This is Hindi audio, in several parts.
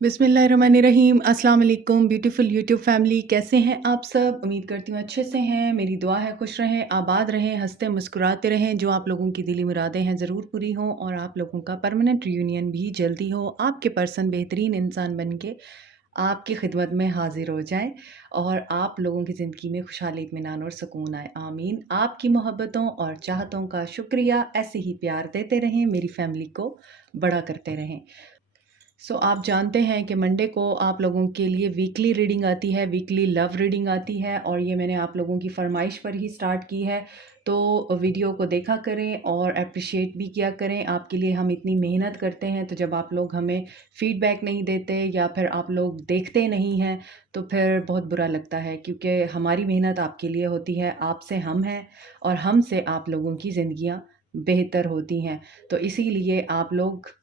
बिस्मिल्लाहिर्रहमानिर्रहीम। अस्सलाम वालेकुम ब्यूटीफुल यूट्यूब फैमिली, कैसे हैं आप सब? उम्मीद करती हूँ अच्छे से हैं। मेरी दुआ है खुश रहें, आबाद रहें, हंसते मुस्कुराते रहें। जो आप लोगों की दिली मुरादें हैं ज़रूर पूरी हों और आप लोगों का परमानेंट रियूनियन भी जल्दी हो। आपके पर्सन बेहतरीन इंसान बन के आपकी खिदमत में हाजिर हो जाएं और आप लोगों की ज़िंदगी में खुशहाली इत्मीनान और सुकून आए, आमीन। आपकी मोहब्बतों और चाहतों का शुक्रिया, ऐसे ही प्यार देते रहें, मेरी फैमिली को बड़ा करते रहें। आप जानते हैं कि मंडे को आप लोगों के लिए वीकली रीडिंग आती है, वीकली लव रीडिंग आती है और ये मैंने आप लोगों की फरमाइश पर ही स्टार्ट की है। तो वीडियो को देखा करें और अप्रिशिएट भी किया करें। आपके लिए हम इतनी मेहनत करते हैं, तो जब आप लोग हमें फीडबैक नहीं देते या फिर आप लोग देखते नहीं हैं, तो फिर बहुत बुरा लगता है, क्योंकि हमारी मेहनत आपके लिए होती है, आपसे हम हैं और हमसे आप लोगों की ज़िंदगियाँ बेहतर होती हैं। तो इसीलिए आप लोग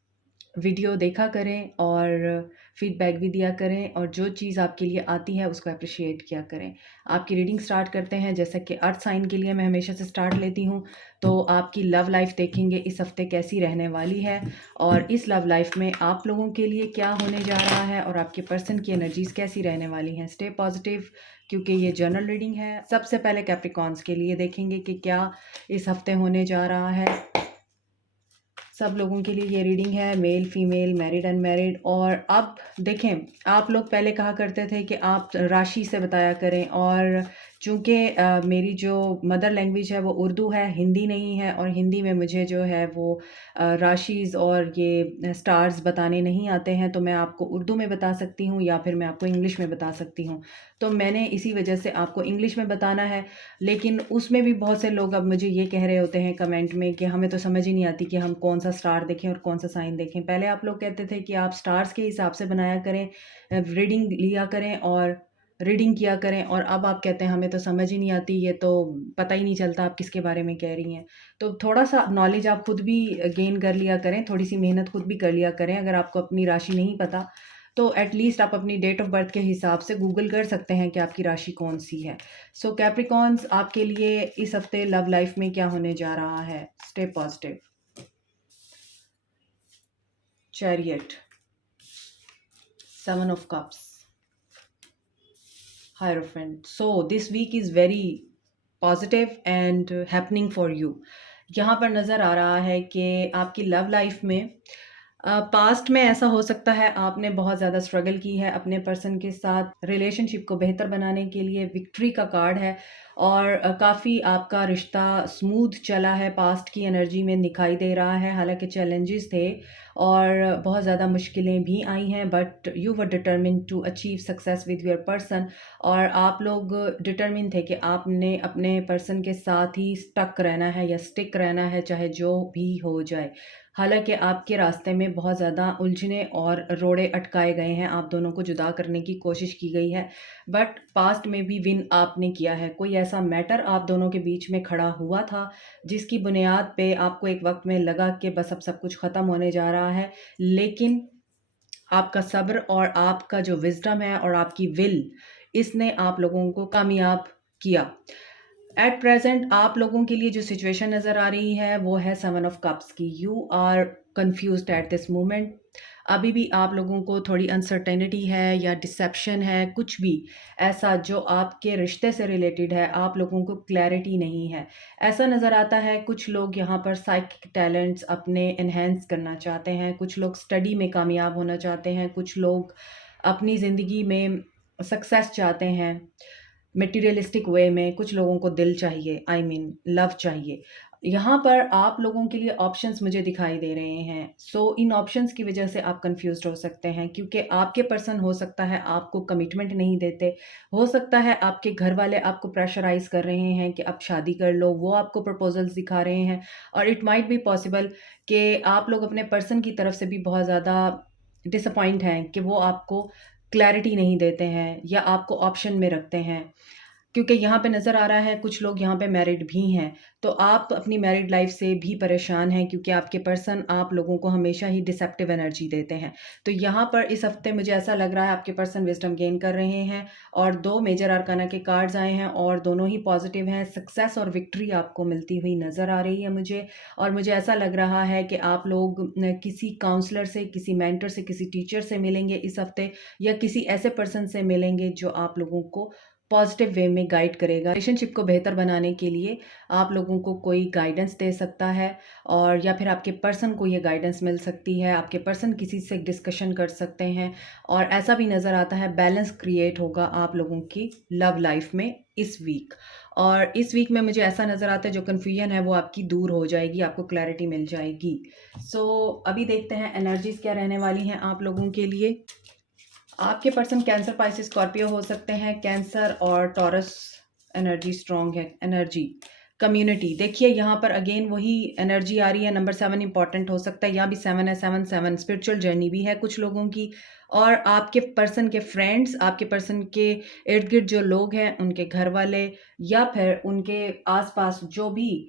वीडियो देखा करें और फीडबैक भी दिया करें और जो चीज़ आपके लिए आती है उसको अप्रिशिएट किया करें। आपकी रीडिंग स्टार्ट करते हैं। जैसा कि अर्थ साइन के लिए मैं हमेशा से स्टार्ट लेती हूँ, तो आपकी लव लाइफ देखेंगे इस हफ्ते कैसी रहने वाली है और इस लव लाइफ में आप लोगों के लिए क्या होने जा रहा है और आपके पर्सन की एनर्जीज कैसी रहने वाली हैं। स्टे पॉजिटिव, क्योंकि ये जनरल रीडिंग है। सबसे पहले कैप्रिकॉर्न्स के लिए देखेंगे कि क्या इस हफ्ते होने जा रहा है। सब लोगों के लिए ये रीडिंग है, मेल फीमेल, मैरिड अनमैरिड। और अब देखें, आप लोग पहले कहा करते थे कि आप राशि से बताया करें, और चूँकि मेरी जो मदर लैंग्वेज है वो उर्दू है, हिंदी नहीं है, और हिंदी में मुझे जो है वो राशिज़ और ये स्टार्स बताने नहीं आते हैं, तो मैं आपको उर्दू में बता सकती हूँ या फिर मैं आपको इंग्लिश में बता सकती हूँ। तो मैंने इसी वजह से आपको इंग्लिश में बताना है। लेकिन उसमें भी बहुत से लोग अब मुझे ये कह रहे होते हैं कमेंट में कि हमें तो समझ ही नहीं आती कि हम कौन सा स्टार देखें और कौन सा साइन देखें। पहले आप लोग कहते थे कि आप स्टार्स के हिसाब से बनाया करें, रीडिंग लिया करें और रीडिंग किया करें, और अब आप कहते हैं हमें तो समझ ही नहीं आती, ये तो पता ही नहीं चलता आप किसके बारे में कह रही हैं। तो थोड़ा सा नॉलेज आप खुद भी गेन कर लिया करें, थोड़ी सी मेहनत खुद भी कर लिया करें। अगर आपको अपनी राशि नहीं पता तो एटलीस्ट आप अपनी डेट ऑफ बर्थ के हिसाब से गूगल कर सकते हैं कि आपकी राशि कौन सी है। सो कैप्रिकॉर्न्स, आपके लिए इस हफ्ते लव लाइफ में क्या होने जा रहा है? Stay positive. Chariot, seven of cups, hierophant. So this week is very positive and happening for you. यहाँ पर नज़र आ रहा है कि आपकी लव लाइफ में पास्ट में ऐसा हो सकता है आपने बहुत ज़्यादा स्ट्रगल की है अपने पर्सन के साथ। रिलेशनशिप को बेहतर बनाने के लिए विक्ट्री का कार्ड है और काफ़ी आपका रिश्ता स्मूथ चला है, पास्ट की एनर्जी में दिखाई दे रहा है। हालांकि चैलेंजेस थे और बहुत ज़्यादा मुश्किलें भी आई हैं, but you were determined to achieve success with your person. और आप लोग डिटर्मिन थे कि आपने अपने पर्सन के साथ ही स्टक रहना है या स्टिक रहना है, चाहे जो भी हो जाए। हालाँकि आपके रास्ते में बहुत ज़्यादा उलझने और रोड़े अटकाए गए हैं, आप दोनों को जुदा करने की कोशिश की गई है, बट पास्ट में भी विन आपने किया है। कोई ऐसा मैटर आप दोनों के बीच में खड़ा हुआ था, जिसकी बुनियाद पे आपको एक वक़्त में लगा कि बस अब सब कुछ ख़त्म होने जा रहा है, लेकिन आपका सब्र और आपका जो विज़डम है और आपकी विल, इसने आप लोगों को कामयाब किया। एट प्रेजेंट आप लोगों के लिए जो सिचुएशन नज़र आ रही है वो है सेवन ऑफ कप्स की। You are confused at this moment. अभी भी आप लोगों को थोड़ी अनसर्टेनिटी है या डिसेप्शन है, कुछ भी ऐसा जो आपके रिश्ते से रिलेटेड है, आप लोगों को क्लैरिटी नहीं है। ऐसा नज़र आता है कुछ लोग यहाँ पर साइकिक टैलेंट्स अपने इन्हेंस करना चाहते हैं, कुछ लोग स्टडी में कामयाब होना चाहते हैं, कुछ लोग अपनी ज़िंदगी में सक्सेस चाहते हैं मटेरियलिस्टिक वे में, कुछ लोगों को दिल चाहिए, आई मीन लव चाहिए। यहाँ पर आप लोगों के लिए ऑप्शंस मुझे दिखाई दे रहे हैं। इन ऑप्शंस की वजह से आप कंफ्यूज्ड हो सकते हैं, क्योंकि आपके पर्सन हो सकता है आपको कमिटमेंट नहीं देते, हो सकता है आपके घर वाले आपको प्रेशराइज कर रहे हैं कि अब शादी कर लो, वो आपको प्रपोजल्स दिखा रहे हैं, और इट माइट बी पॉसिबल कि आप लोग अपने पर्सन की तरफ से भी बहुत ज़्यादा डिसअपॉइंट हैं कि वो आपको क्लैरिटी नहीं देते हैं या आपको ऑप्शन में रखते हैं। क्योंकि यहाँ पे नज़र आ रहा है कुछ लोग यहाँ पे मैरिड भी हैं, तो आप अपनी मैरिड लाइफ से भी परेशान हैं क्योंकि आपके पर्सन आप लोगों को हमेशा ही डिसेप्टिव एनर्जी देते हैं। तो यहाँ पर इस हफ्ते मुझे ऐसा लग रहा है आपके पर्सन विजडम गेन कर रहे हैं और 2 मेजर अरकाना के कार्ड्स आए हैं और दोनों ही पॉजिटिव हैं। सक्सेस और विक्ट्री आपको मिलती हुई नज़र आ रही है मुझे, और मुझे ऐसा लग रहा है कि आप लोग किसी काउंसलर से, किसी मेंटर से, किसी टीचर से मिलेंगे इस हफ्ते, या किसी ऐसे पर्सन से मिलेंगे जो आप लोगों को पॉजिटिव वे में गाइड करेगा। रिलेशनशिप को बेहतर बनाने के लिए आप लोगों को कोई गाइडेंस दे सकता है, और या फिर आपके पर्सन को ये गाइडेंस मिल सकती है। आपके पर्सन किसी से डिस्कशन कर सकते हैं, और ऐसा भी नज़र आता है बैलेंस क्रिएट होगा आप लोगों की लव लाइफ में इस वीक। और इस वीक में मुझे ऐसा नज़र आता है जो कन्फ्यूजन है वो आपकी दूर हो जाएगी, आपको क्लैरिटी मिल जाएगी। अभी देखते हैं एनर्जीज क्या रहने वाली हैं आप लोगों के लिए। आपके पर्सन कैंसर, पाइसेस, स्कॉर्पियो हो सकते हैं। कैंसर और टॉरस एनर्जी स्ट्रॉन्ग है। एनर्जी कम्युनिटी, देखिए यहाँ पर अगेन वही एनर्जी आ रही है। नंबर 7 इंपॉर्टेंट हो सकता है, यहाँ भी 7 है। 7 स्पिरिचुअल जर्नी भी है कुछ लोगों की, और आपके पर्सन के फ्रेंड्स, आपके पर्सन के इर्द गिर्द जो लोग हैं, उनके घर वाले या फिर उनके आसपास जो भी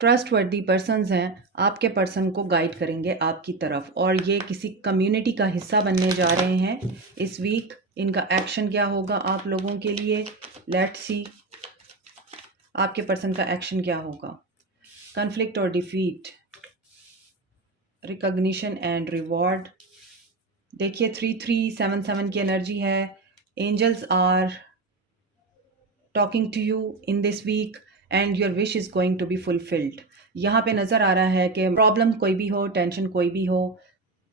ट्रस्टवर्दी पर्सन्स हैं, आपके पर्सन को गाइड करेंगे आपकी तरफ, और ये किसी कम्युनिटी का हिस्सा बनने जा रहे हैं इस वीक। इनका एक्शन क्या होगा आप लोगों के लिए, लेट्स सी आपके पर्सन का एक्शन क्या होगा। कन्फ्लिक्ट और डिफीट, रिकॉग्निशन एंड रिवॉर्ड। देखिए 3377 की एनर्जी है। Angels are talking to you in this week and your wish is going to be fulfilled. यहाँ पे नज़र आ रहा है कि प्रॉब्लम कोई भी हो, टेंशन कोई भी हो,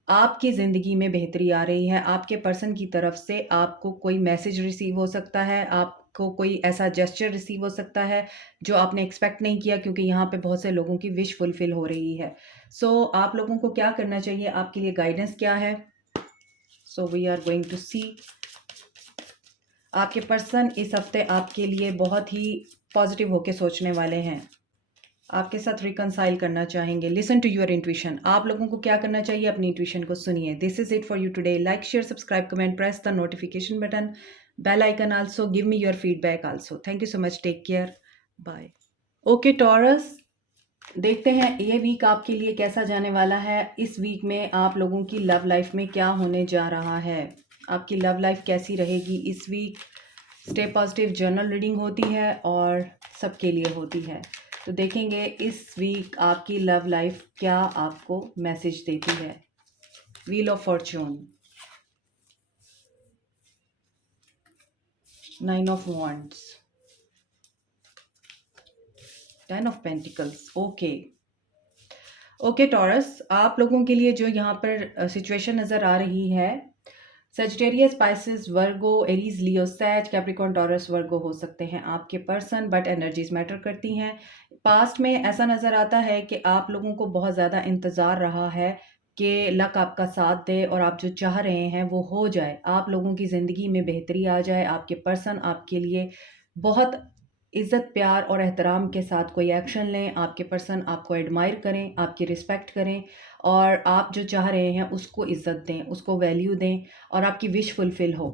आपकी ज़िंदगी में बेहतरी आ रही है। आपके पर्सन की तरफ से आपको कोई मैसेज रिसीव हो सकता है, आपको कोई ऐसा जेस्चर रिसीव हो सकता है जो आपने एक्सपेक्ट नहीं किया, क्योंकि यहाँ पे बहुत से लोगों की विश फुलफिल हो रही है। आप लोगों को क्या करना चाहिए, आपके लिए गाइडेंस क्या है। वी आर गोइंग टू सी। आपके पर्सन इस हफ्ते आपके लिए बहुत ही पॉजिटिव होके सोचने वाले हैं, आपके साथ रिकनसाइल करना चाहेंगे। Listen to your intuition. आप लोगों को क्या करना चाहिए, अपनी इंट्यूशन को सुनिए। This is it for you today. Like, share, subscribe, comment, press the notification button, bell icon also, give me your feedback also. Thank you so much, take care, bye. Okay Taurus, देखते हैं ये वीक आपके लिए कैसा जाने वाला है। इस वीक में आप लोगों की लव लाइफ में क्या होने जा रहा है, आपकी लव लाइफ कैसी रहेगी इस week. Stay positive journal reading होती है और सबके लिए होती है, तो देखेंगे इस वीक आपकी लव लाइफ क्या आपको मैसेज देती है। Wheel of Fortune, 9 of wands, 10 of pentacles. Okay taurus, आप लोगों के लिए जो यहाँ पर सिचुएशन नज़र आ रही है, सेजिटेरियस, स्पाइसेस, वर्गो, एरीज, लियो, सैज, कैप्रिकॉर्न, टॉरस, वर्गो हो सकते हैं आपके पर्सन, बट एनर्जीज मैटर करती हैं। पास्ट में ऐसा नज़र आता है कि आप लोगों को बहुत ज़्यादा इंतज़ार रहा है कि लक आपका साथ दे और आप जो चाह रहे हैं वो हो जाए, आप लोगों की ज़िंदगी में बेहतरी आ जाए। आपके पर्सन आपके लिए बहुत इज़्ज़त, प्यार और एहतराम के साथ कोई एक्शन लें। आपके पर्सन आपको एडमायर करें, आपकी रिस्पेक्ट करें, और आप जो चाह रहे हैं उसको इज़्ज़त दें, उसको वैल्यू दें, और आपकी विश फुलफ़िल हो।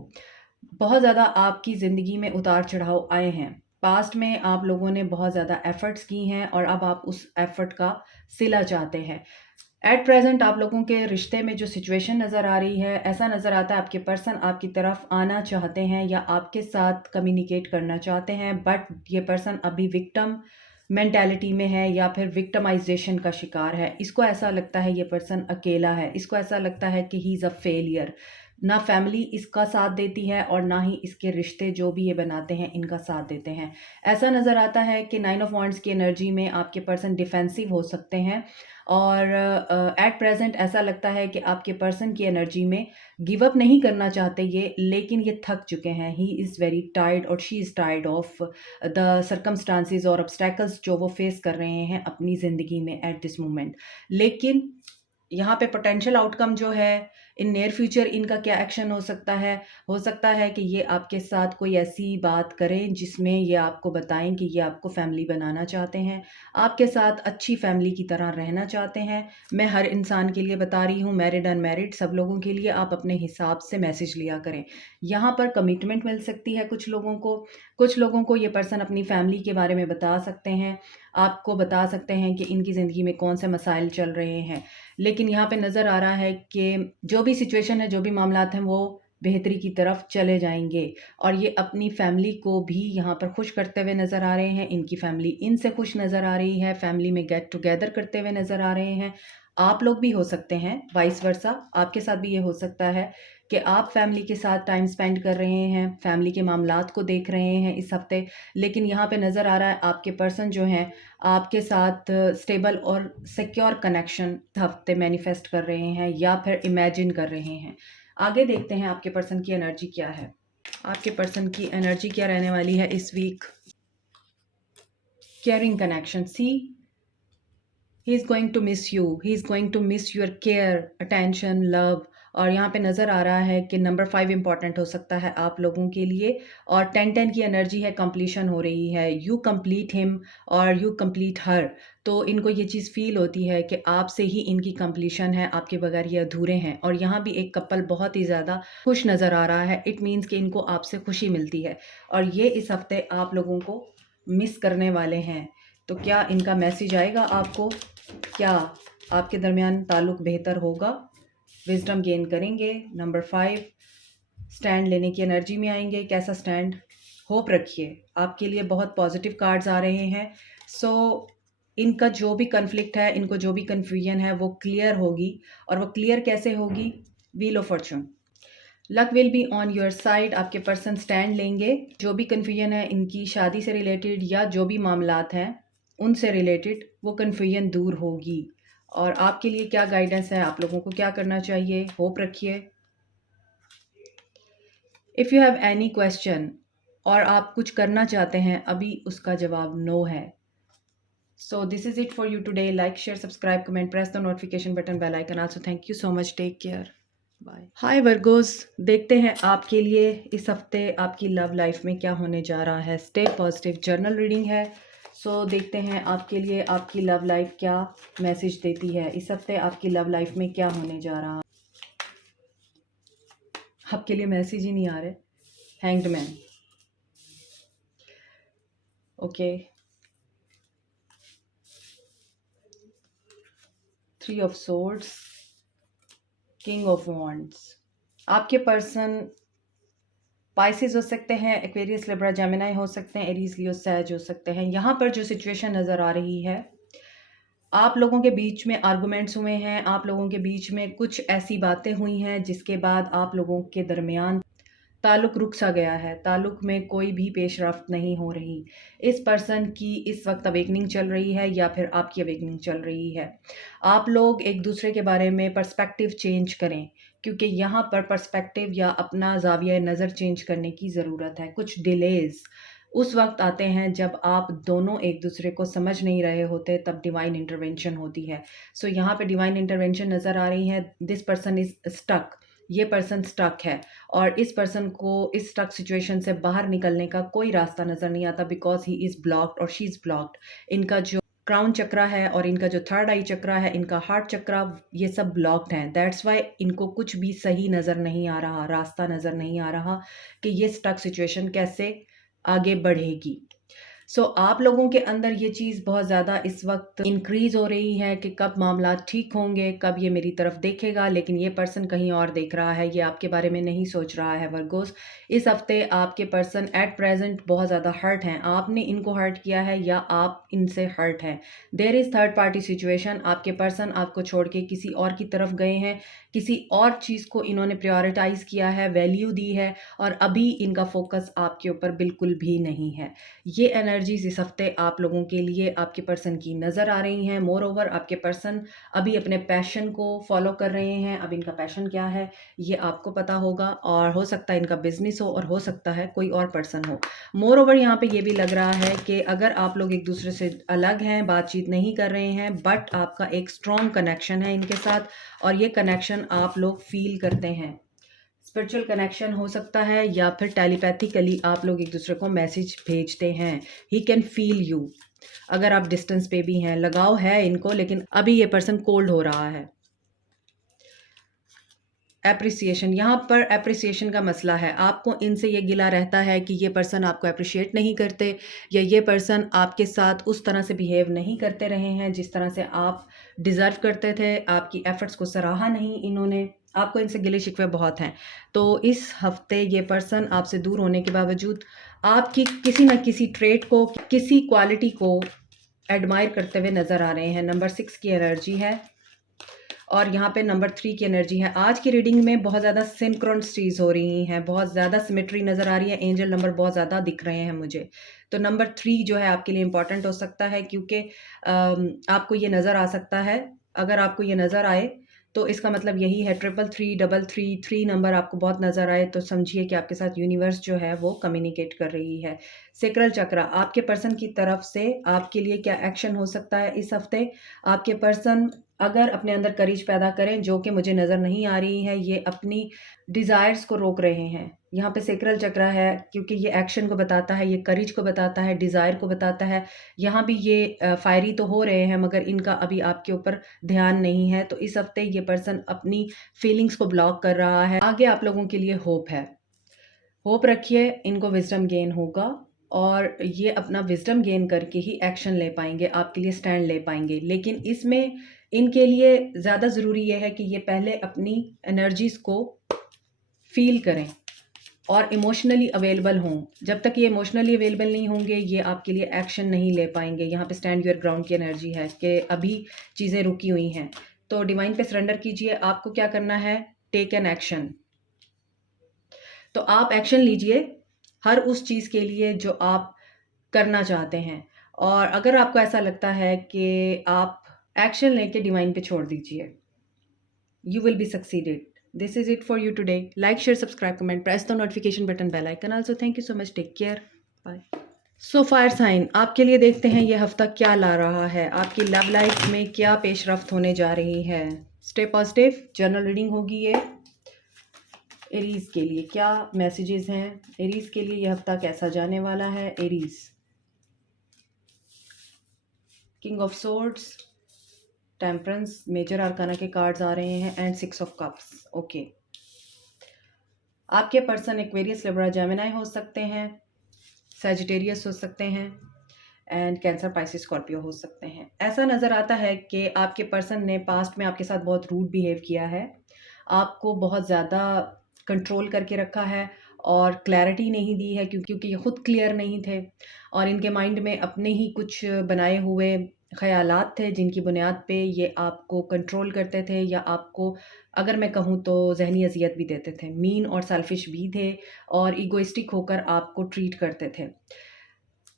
बहुत ज़्यादा आपकी ज़िंदगी में उतार चढ़ाव आए हैं। पास्ट में आप लोगों ने बहुत ज़्यादा एफ़र्ट्स की हैं और अब आप उस एफ़र्ट का सिला चाहते हैं। एट प्रेजेंट आप लोगों के रिश्ते में जो सिचुएशन नज़र आ रही है, ऐसा नज़र आता है आपके पर्सन आपकी तरफ आना चाहते हैं या आपके साथ कम्युनिकेट करना चाहते हैं, बट ये पर्सन अभी विक्टिम मेंटालिटी में है या फिर विक्टिमाइजेशन का शिकार है। इसको ऐसा लगता है ये पर्सन अकेला है, इसको ऐसा लगता है कि ही इज़ अ फेलियर। ना फैमिली इसका साथ देती है और ना ही इसके रिश्ते जो भी ये बनाते हैं इनका साथ देते हैं। ऐसा नज़र आता है कि 9 ऑफ वॉन्ड्स की एनर्जी में आपके पर्सन डिफेंसिव हो सकते हैं, और एट प्रेजेंट ऐसा लगता है कि आपके पर्सन की एनर्जी में गिव अप नहीं करना चाहते ये, लेकिन ये थक चुके हैं। ही इज़ वेरी टायर्ड और she is tired of the circumstances और ऑब्स्टैकल्स जो वो फेस कर रहे हैं अपनी ज़िंदगी में एट दिस मोमेंट। लेकिन यहाँ पे पोटेंशियल आउटकम जो है, इन नियर फ्यूचर इनका क्या एक्शन हो सकता है कि ये आपके साथ कोई ऐसी बात करें जिसमें ये आपको बताएं कि ये आपको फैमिली बनाना चाहते हैं, आपके साथ अच्छी फैमिली की तरह रहना चाहते हैं। मैं हर इंसान के लिए बता रही हूँ, मैरिड अनमैरिड सब लोगों के लिए आप अपने हिसाब से मैसेज लिया करें। यहाँ पर कमिटमेंट मिल सकती है कुछ लोगों को, कुछ लोगों को ये पर्सन अपनी फैमिली के बारे में बता सकते हैं, आपको बता सकते हैं कि इनकी ज़िंदगी में कौन से मसाइल चल रहे हैं। लेकिन यहाँ पे नज़र आ रहा है कि जो भी सिचुएशन है, जो भी मामलात हैं, वो बेहतरी की तरफ चले जाएँगे और ये अपनी फैमिली को भी यहाँ पर खुश करते हुए नज़र आ रहे हैं। इनकी फैमिली इनसे खुश नज़र आ रही है, फैमिली में गेट टुगेदर करते हुए नज़र आ रहे हैं। आप लोग भी हो सकते हैं, वाइस वर्सा आपके साथ भी ये हो सकता है कि आप फैमिली के साथ टाइम स्पेंड कर रहे हैं, फैमिली के मामलात को देख रहे हैं इस हफ़्ते। लेकिन यहाँ पे नज़र आ रहा है आपके पर्सन जो हैं, आपके साथ स्टेबल और सिक्योर कनेक्शन हफ़्ते मैनिफेस्ट कर रहे हैं या फिर इमेजिन कर रहे हैं। आगे देखते हैं आपके पर्सन की एनर्जी क्या है। आपके पर्सन की एनर्जी क्या रहने वाली है इस week. Caring connection, see he is going to miss you, he is going to miss your care, attention, love. और यहाँ पे नज़र आ रहा है कि नंबर 5 इंपॉर्टेंट हो सकता है आप लोगों के लिए। और 10-10 की एनर्जी है, कंप्लीशन हो रही है, यू कंप्लीट हिम और यू कंप्लीट हर। तो इनको ये चीज़ फील होती है कि आपसे ही इनकी कंप्लीशन है, आपके बगैर ये अधूरे हैं। और यहाँ भी एक कपल बहुत ही ज़्यादा खुश नज़र आ रहा है, इट मीन्स कि इनको आपसे खुशी मिलती है और ये इस हफ्ते आप लोगों को मिस करने वाले हैं। तो क्या इनका मैसेज आएगा आपको? क्या आपके दरमियान ताल्लुक़ बेहतर होगा? विज़डम गेन करेंगे। नंबर 5 स्टैंड लेने की एनर्जी में आएंगे। कैसा स्टैंड? होप रखिए, आपके लिए बहुत पॉजिटिव कार्ड्स आ रहे हैं। सो इनका जो भी कन्फ्लिक्ट है, इनको जो भी कन्फ्यूजन है, वो क्लियर होगी। और वो क्लियर कैसे होगी? Wheel of Fortune, luck will be on your side. आपके पर्सन स्टैंड लेंगे। जो भी कन्फ्यूजन है इनकी शादी से रिलेटेड या जो भी मामलात हैं उनसे रिलेटेड, वो कन्फ्यूजन दूर होगी। और आपके लिए क्या गाइडेंस है, आप लोगों को क्या करना चाहिए? होप रखिए। If you have any question और आप कुछ करना चाहते हैं, अभी उसका जवाब नो है। So this is it for you today. Like, share, subscribe, comment, press the notification button, bell icon also. Thank you so much, take care, bye. Hi Virgos, देखते हैं आपके लिए इस हफ्ते आपकी लव लाइफ में क्या होने जा रहा है। स्टे पॉजिटिव जर्नल रीडिंग है। सो देखते हैं आपके लिए आपकी लव लाइफ क्या मैसेज देती है इस हफ्ते। आपकी लव लाइफ में क्या होने जा रहा है? आपके लिए मैसेज ही नहीं आ रहे। Hanged man, okay, 3 of swords, king of wands. आपके पर्सन पाइसेस हो सकते हैं, एक्वेरियस, लिब्रा, जेमिनी हो सकते हैं, एरीज, लियो, सैज हो सकते हैं। यहाँ पर जो सिचुएशन नज़र आ रही है, आप लोगों के बीच में आर्गुमेंट्स हुए हैं, आप लोगों के बीच में कुछ ऐसी बातें हुई हैं जिसके बाद आप लोगों के दरमियान ताल्लुक़ रुक सा गया है, ताल्लुक़ में कोई भी पेशरफ्त नहीं हो रही। इस पर्सन की इस वक्त अवेकनिंग चल रही है या फिर आपकी अवेकनिंग चल रही है। आप लोग एक दूसरे के बारे में पर्सपेक्टिव चेंज करें, क्योंकि यहाँ पर पर्सपेक्टिव या अपना ज़ाविया नज़र चेंज करने की ज़रूरत है। कुछ डिलेज़ उस वक्त आते हैं जब आप दोनों एक दूसरे को समझ नहीं रहे होते, तब डिवाइन इंटरवेंशन होती है। सो यहाँ पे डिवाइन इंटरवेंशन नज़र आ रही है। दिस पर्सन इज़ स्टक, ये पर्सन स्टक है और इस पर्सन को इस स्टक सिचुएशन से बाहर निकलने का कोई रास्ता नज़र नहीं आता, बिकॉज ही इज़ ब्लॉक्ड और शी इज़ ब्लॉक्ड। इनका जो क्राउन चक्रा है और इनका जो थर्ड आई चक्रा है, इनका हार्ट चक्रा, ये सब ब्लॉक्ड हैं। दैट्स वाई इनको कुछ भी सही नज़र नहीं आ रहा, रास्ता नज़र नहीं आ रहा कि ये स्टक सिचुएशन कैसे आगे बढ़ेगी। सो आप लोगों के अंदर ये चीज़ बहुत ज़्यादा इस वक्त इंक्रीज़ हो रही है कि कब मामला ठीक होंगे, कब ये मेरी तरफ देखेगा, लेकिन ये पर्सन कहीं और देख रहा है, ये आपके बारे में नहीं सोच रहा है। वर्गोस, इस हफ्ते आपके पर्सन एट प्रेजेंट बहुत ज़्यादा हर्ट हैं। आपने इनको हर्ट किया है या आप इनसे हर्ट हैं। There is third party situation. आपके पर्सन आपको छोड़ के किसी और की तरफ गए हैं, किसी और चीज़ को इन्होंने प्रायोरिटाइज़ किया है, वैल्यू दी है और अभी इनका फोकस आपके ऊपर बिल्कुल भी नहीं है। ये एनर्जीज इस हफ्ते आप लोगों के लिए आपके पर्सन की नज़र आ रही हैं। मोर ओवर आपके पर्सन अभी अपने पैशन को फॉलो कर रहे हैं। अब इनका पैशन क्या है ये आपको पता होगा, और हो सकता है इनका बिजनेस हो और हो सकता है कोई और पर्सन हो। मोर ओवर यहाँ पे ये भी लग रहा है कि अगर आप लोग एक दूसरे से अलग हैं, बातचीत नहीं कर रहे हैं, बट आपका एक स्ट्रॉन्ग कनेक्शन है इनके साथ और ये कनेक्शन आप लोग फील करते हैं। स्पिरिचुअल कनेक्शन हो सकता है या फिर टेलीपैथिकली आप लोग एक दूसरे को मैसेज भेजते हैं। He can feel you. अगर आप डिस्टेंस पे भी हैं, लगाव है इनको, लेकिन अभी ये पर्सन कोल्ड हो रहा है। एप्रिसिएशन, यहाँ पर एप्रिसिएशन का मसला है। आपको इनसे ये गिला रहता है कि ये पर्सन आपको एप्रिशिएट नहीं करते, या ये पर्सन आपके साथ उस तरह से बिहेव नहीं करते रहे हैं जिस तरह से आप डिज़र्व करते थे। आपकी एफ़र्ट्स को सराहा नहीं इन्होंने, आपको इनसे गिले शिकवे बहुत हैं। तो इस हफ़्ते ये पर्सन आपसे दूर होने के बावजूद आपकी किसी न किसी ट्रेट को, किसी क्वालिटी को एडमायर करते हुए नज़र आ रहे हैं। नंबर 6 की एनर्जी है और यहाँ पे नंबर 3 की एनर्जी है। आज की रीडिंग में बहुत ज़्यादा सिंक्रोनिसिटीज़ हो रही हैं, बहुत ज़्यादा सिमेट्री नज़र आ रही है, एंजल नंबर बहुत ज़्यादा दिख रहे हैं मुझे। तो नंबर 3 जो है आपके लिए इम्पॉर्टेंट हो सकता है, क्योंकि आपको ये नज़र आ सकता है। अगर आपको ये नज़र आए तो इसका मतलब यही है, 333, 33, 3 नंबर आपको बहुत नज़र आए तो समझिए कि आपके साथ यूनिवर्स जो है वो कम्युनिकेट कर रही है। सेक्रल चक्र, आपके पर्सन की तरफ से आपके लिए क्या एक्शन हो सकता है इस हफ्ते? आपके पर्सन अगर अपने अंदर करेज पैदा करें, जो कि मुझे नज़र नहीं आ रही है, ये अपनी डिज़ायर्स को रोक रहे हैं। यहाँ पे सेक्रल चक्र है क्योंकि ये एक्शन को बताता है, ये करेज को बताता है, डिज़ायर को बताता है। यहाँ भी ये फायरी तो हो रहे हैं मगर इनका अभी आपके ऊपर ध्यान नहीं है। तो इस हफ्ते ये पर्सन अपनी फीलिंग्स को ब्लॉक कर रहा है। आगे आप लोगों के लिए होप है, होप रखिए, इनको विजडम गेन होगा और ये अपना विजडम गेन करके ही एक्शन ले पाएंगे, आपके लिए स्टैंड ले पाएंगे। लेकिन इसमें इनके लिए ज़्यादा ज़रूरी ये है कि ये पहले अपनी एनर्जीज़ को फील करें और इमोशनली अवेलेबल हों। जब तक ये इमोशनली अवेलेबल नहीं होंगे, ये आपके लिए एक्शन नहीं ले पाएंगे। यहाँ पे स्टैंड योर ग्राउंड की एनर्जी है कि अभी चीज़ें रुकी हुई हैं। तो डिवाइन पे सरेंडर कीजिए। आपको क्या करना है? Take an action. तो आप एक्शन लीजिए हर उस चीज़ के लिए जो आप करना चाहते हैं। और अगर आपको ऐसा लगता है कि आप एक्शन लेके डिवाइन पे छोड़ दीजिए, you will be succeeded. This is it for you today. Like, share, subscribe, comment, press the notification button, bell icon also. Thank you so much. Take care. Bye. So fire sign, आपके लिए देखते हैं ये हफ्ता क्या ला रहा है, आपकी लव लाइफ में क्या पेशरफ्त होने जा रही है। स्टे पॉजिटिव, जर्नल रीडिंग होगी ये। एरीज के लिए क्या मैसेजेस हैं? एरीज के लिए ये हफ्ता कैसा जाने वाला है? Aries, king of swords, temperance, major arcana के कार्ड्स आ रहे हैं एंड 6 ऑफ कप्स। ओके, आपके पर्सन एक्वेरियस, लिब्रा, जेमिनी हो सकते हैं, सैजिटेरियस हो सकते हैं एंड कैंसर, पाइसिस, स्कॉर्पियो हो सकते हैं। ऐसा नज़र आता है कि आपके पर्सन ने पास्ट में आपके साथ बहुत रूड बिहेव किया है, आपको बहुत ज़्यादा कंट्रोल करके रखा है और क्लैरिटी नहीं दी है क्योंकि ये खुद क्लियर नहीं थे और इनके माइंड में अपने ही कुछ बनाए हुए ख़यालात थे जिनकी बुनियाद पे ये आपको कंट्रोल करते थे या आपको, अगर मैं कहूँ तो, ज़हनी अजियत भी देते थे। मीन और सेल्फिश भी थे और ईगोइस्टिक होकर आपको ट्रीट करते थे।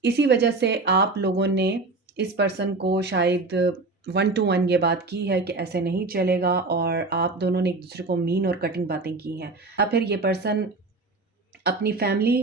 इसी वजह से आप लोगों ने इस पर्सन को शायद 1 टू 1 ये बात की है कि ऐसे नहीं चलेगा और आप दोनों ने एक दूसरे को मीन और कटिंग बातें की हैं। या फिर ये पर्सन अपनी फैमिली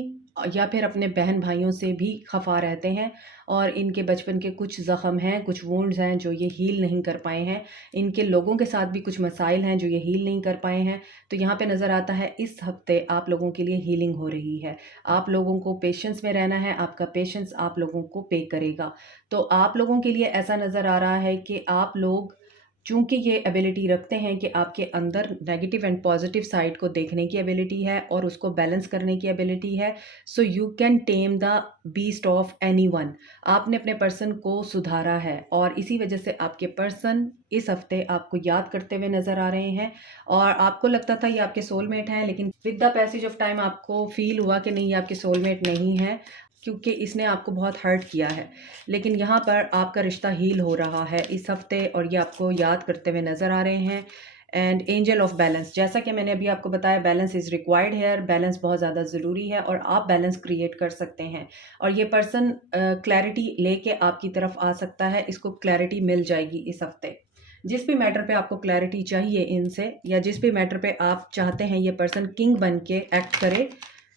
या फिर अपने बहन भाइयों से भी खफा रहते हैं और इनके बचपन के कुछ ज़ख़म हैं, कुछ वुंड्स हैं जो ये हील नहीं कर पाए हैं। इनके लोगों के साथ भी कुछ मसाइल हैं जो ये हील नहीं कर पाए हैं। तो यहाँ पे नज़र आता है इस हफ्ते आप लोगों के लिए हीलिंग हो रही है। आप लोगों को पेशेंस में रहना है, आपका पेशेंस आप लोगों को पे करेगा। तो आप लोगों के लिए ऐसा नज़र आ रहा है कि आप लोग चूँकि ये एबिलिटी रखते हैं कि आपके अंदर नेगेटिव एंड पॉजिटिव साइड को देखने की एबिलिटी है और उसको बैलेंस करने की एबिलिटी है, so you can time the beast of anyone. आपने अपने पर्सन को सुधारा है और इसी वजह से आपके पर्सन इस हफ्ते आपको याद करते हुए नज़र आ रहे हैं और आपको लगता था ये आपके सोलमेट हैं, लेकिन with the passage of time आपको फील हुआ कि नहीं, ये आपके सोलमेट नहीं है क्योंकि इसने आपको बहुत हर्ट किया है। लेकिन यहाँ पर आपका रिश्ता हील हो रहा है इस हफ्ते और ये आपको याद करते हुए नज़र आ रहे हैं। एंड एंजल ऑफ बैलेंस, जैसा कि मैंने अभी आपको बताया, balance is required here. Balance बहुत ज़्यादा ज़रूरी है और आप बैलेंस क्रिएट कर सकते हैं और ये पर्सन क्लैरिटी लेके आपकी तरफ आ सकता है। इसको क्लैरिटी मिल जाएगी इस हफ्ते। जिस भी मैटर पे आपको क्लैरिटी चाहिए इनसे या जिस भी मैटर पे आप चाहते हैं ये पर्सन किंग बन के एक्ट करे,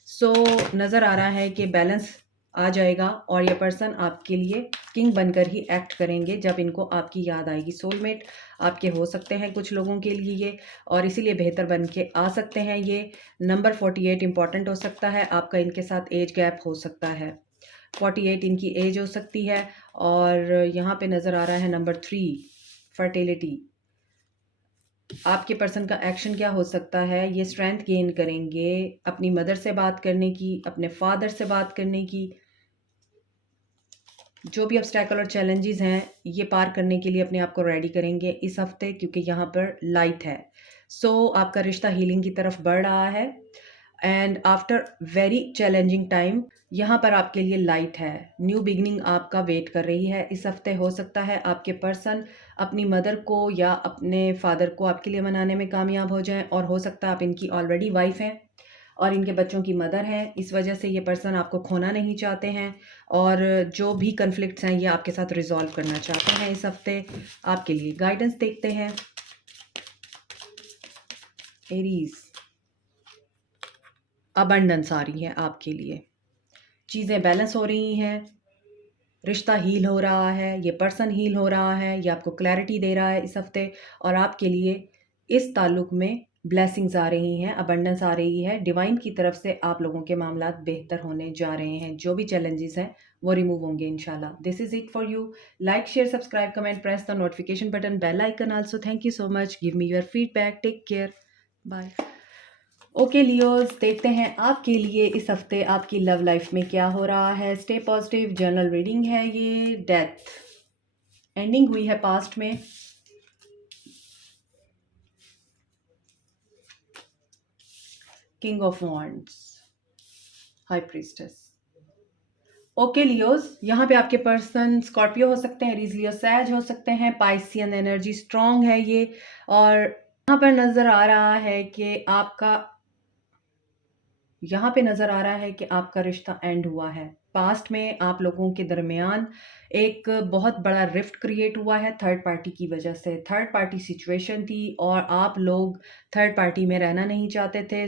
सो नज़र आ रहा है कि बैलेंस आ जाएगा और ये पर्सन आपके लिए किंग बनकर ही एक्ट करेंगे जब इनको आपकी याद आएगी। सोलमेट आपके हो सकते हैं कुछ लोगों के लिए ये, और इसीलिए बेहतर बन के आ सकते हैं ये। नंबर 48 इंपॉर्टेंट हो सकता है, आपका इनके साथ एज गैप हो सकता है, 48 इनकी एज हो सकती है। और यहाँ पे नज़र आ रहा है नंबर 3, फर्टिलिटी। आपके पर्सन का एक्शन क्या हो सकता है? ये स्ट्रेंथ गेन करेंगे अपनी मदर से बात करने की, अपने फादर से बात करने की। जो भी ऑब्स्टैकल और चैलेंजेस हैं, ये पार करने के लिए अपने आप को रेडी करेंगे इस हफ्ते, क्योंकि यहाँ पर लाइट है। आपका रिश्ता हीलिंग की तरफ बढ़ रहा है and after very challenging time यहाँ पर आपके लिए लाइट है। न्यू बिगनिंग आपका वेट कर रही है इस हफ्ते। हो सकता है आपके पर्सन अपनी मदर को या अपने फादर को आपके लिए मनाने में कामयाब हो जाएं, और हो सकता है आप इनकी ऑलरेडी वाइफ हैं और इनके बच्चों की मदर हैं। इस वजह से ये पर्सन आपको खोना नहीं चाहते हैं और जो भी कन्फ्लिक्ट्स हैं ये आपके साथ रिजॉल्व करना चाहते हैं इस हफ्ते। आपके लिए गाइडेंस देखते हैं। एरीज, अबंडेंस आ रही है आपके लिए, चीज़ें बैलेंस हो रही हैं, रिश्ता हील हो रहा है, ये पर्सन हील हो रहा है, ये आपको क्लैरिटी दे रहा है इस हफ्ते। और आपके लिए इस ताल्लुक में ब्लेसिंग्स आ रही हैं, अबंडेंस आ रही है। डिवाइन की तरफ से आप लोगों के मामलात बेहतर होने जा रहे हैं। जो भी चैलेंजेस हैं वो रिमूव होंगे इंशाल्लाह। This is it for you. Like, share, subscribe, comment, press the notification button, bell icon also. Thank you so much. Give me your feedback. Take care. Bye. Okay Leos, देखते हैं आपके लिए इस हफ्ते आपकी लव लाइफ में क्या हो रहा है। Stay positive. जनरल रीडिंग है ये। डेथ एंडिंग हुई है पास्ट में। King of wands, high priestess. Okay Leos, यहाँ पे आपके पर्सन स्कॉर्पियो हो सकते हैं, एरीज, लियो, सैज हो सकते हैं। पाइसियन एनर्जी स्ट्रांग है ये। और यहाँ पर नजर आ रहा है कि आपका रिश्ता एंड हुआ है। पास्ट में आप लोगों के दरमियान एक बहुत बड़ा रिफ्ट क्रिएट हुआ है थर्ड पार्टी की वजह से। थर्ड पार्टी सिचुएशन थी और आप लोग थर्ड पार्टी में रहना नहीं चाहते थे।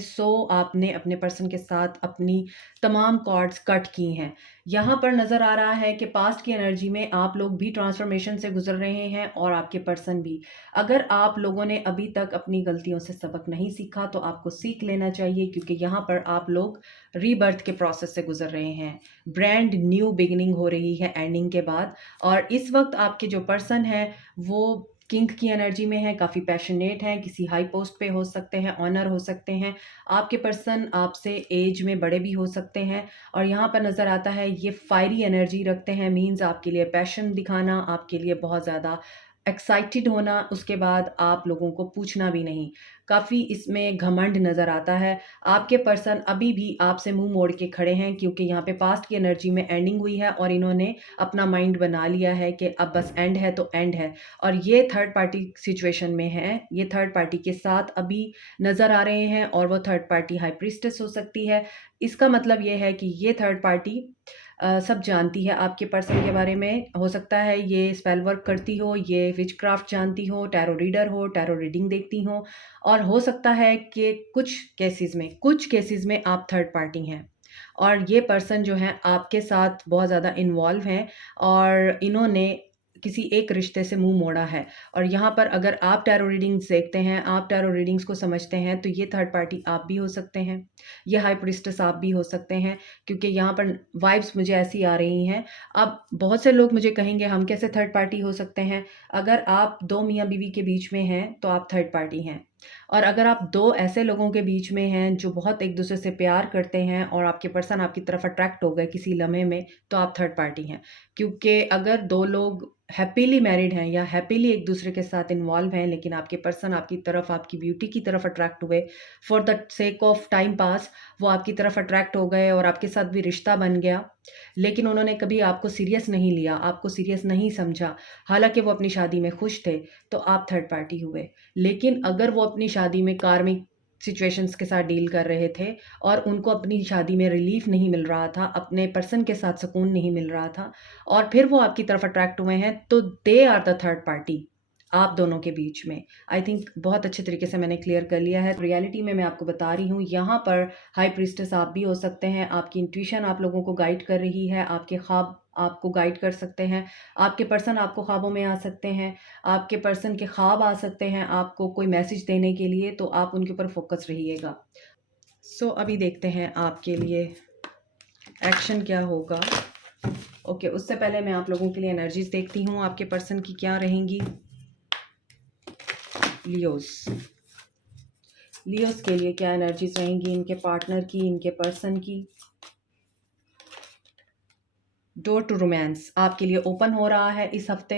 आपने अपने पर्सन के साथ अपनी तमाम कॉर्ड्स कट की हैं। यहाँ पर नज़र आ रहा है कि पास्ट की एनर्जी में आप लोग भी ट्रांसफॉर्मेशन से गुजर रहे हैं और आपके पर्सन भी। अगर आप लोगों ने अभी तक अपनी गलतियों से सबक नहीं सीखा तो आपको सीख लेना चाहिए, क्योंकि यहाँ पर आप लोग रीबर्थ के प्रोसेस से गुजर रहे हैं। ब्रांड न्यू बिगिनिंग हो रही है एंडिंग के बाद। और इस वक्त आपके जो पर्सन है वो किंग की एनर्जी में है, काफ़ी पैशनेट हैं, किसी हाई पोस्ट पे हो सकते हैं, ऑनर हो सकते हैं। आपके पर्सन आपसे एज में बड़े भी हो सकते हैं। और यहाँ पर नज़र आता है ये फायरी एनर्जी रखते हैं, मीन्स आपके लिए पैशन दिखाना, आपके लिए बहुत ज़्यादा एक्साइटेड होना, उसके बाद आप लोगों को पूछना भी नहीं। काफ़ी इसमें घमंड नज़र आता है। आपके पर्सन अभी भी आपसे मुंह मोड़ के खड़े हैं, क्योंकि यहाँ पे पास्ट की एनर्जी में एंडिंग हुई है और इन्होंने अपना माइंड बना लिया है कि अब बस एंड है तो एंड है। और ये थर्ड पार्टी सिचुएशन में है, ये थर्ड पार्टी के साथ अभी नज़र आ रहे हैं और वो थर्ड पार्टी हाई प्रीस्टेस हो सकती है। इसका मतलब ये है कि ये थर्ड पार्टी सब जानती है आपके पर्सन के बारे में। हो सकता है ये स्पेल वर्क करती हो, ये विचक्राफ्ट जानती हो, टैरो रीडर हो, टैरो रीडिंग देखती हो। और हो सकता है कि कुछ केसेस में आप थर्ड पार्टी हैं और ये पर्सन जो है आपके साथ बहुत ज़्यादा इन्वॉल्व हैं और इन्होंने किसी एक रिश्ते से मुंह मोड़ा है। और यहाँ पर अगर आप टैरो रीडिंग्स देखते हैं, आप टैरो रीडिंग्स को समझते हैं, तो ये थर्ड पार्टी आप भी हो सकते हैं, ये हाई प्रीस्टेस आप भी हो सकते हैं, क्योंकि यहाँ पर वाइब्स मुझे ऐसी आ रही हैं। अब बहुत से लोग मुझे कहेंगे हम कैसे थर्ड पार्टी हो सकते हैं। अगर आप दो मियाँ बीवी के बीच में हैं तो आप थर्ड पार्टी हैं। और अगर आप दो ऐसे लोगों के बीच में हैं जो बहुत एक दूसरे से प्यार करते हैं और आपके पर्सन आपकी तरफ अट्रैक्ट हो गए किसी लम्हे में, तो आप थर्ड पार्टी हैं। क्योंकि अगर दो लोग हैप्पीली मैरिड हैं या हैप्पीली एक दूसरे के साथ इन्वॉल्व हैं, लेकिन आपके पर्सन आपकी तरफ, आपकी ब्यूटी की तरफ अट्रैक्ट हुए for the sake of time pass, वो आपकी तरफ अट्रैक्ट हो गए और आपके साथ भी रिश्ता बन गया, लेकिन उन्होंने कभी आपको सीरियस नहीं लिया, आपको सीरियस नहीं समझा, हालांकि वो अपनी शादी में खुश थे, तो आप थर्ड पार्टी हुए। लेकिन अगर वो अपनी शादी में कार्मिक सिचुएशंस के साथ डील कर रहे थे और उनको अपनी शादी में रिलीफ नहीं मिल रहा था, अपने पर्सन के साथ सुकून नहीं मिल रहा था, और फिर वो आपकी तरफ अट्रैक्ट हुए हैं, तो they are the third party आप दोनों के बीच में। आई थिंक बहुत अच्छे तरीके से मैंने क्लियर कर लिया है। रियलिटी में मैं आपको बता रही हूँ, यहाँ पर हाई प्रीस्टेस आप भी हो सकते हैं। आपकी इंट्यूशन आप लोगों को गाइड कर रही है, आपके ख्वाब आपको गाइड कर सकते हैं, आपके पर्सन आपको ख्वाबों में आ सकते हैं, आपके पर्सन के ख्वाब आ सकते हैं आपको कोई मैसेज देने के लिए, तो आप उनके ऊपर फोकस रहिएगा। अभी देखते हैं आपके लिए एक्शन क्या होगा। ओके, उससे पहले मैं आप लोगों के लिए एनर्जीज देखती हूँ आपके पर्सन की क्या रहेंगी। लियोस, लियोस के लिए क्या एनर्जीज रहेंगी इनके पार्टनर की, इनके पर्सन की। डोर टू रोमांस आपके लिए ओपन हो रहा है इस हफ्ते।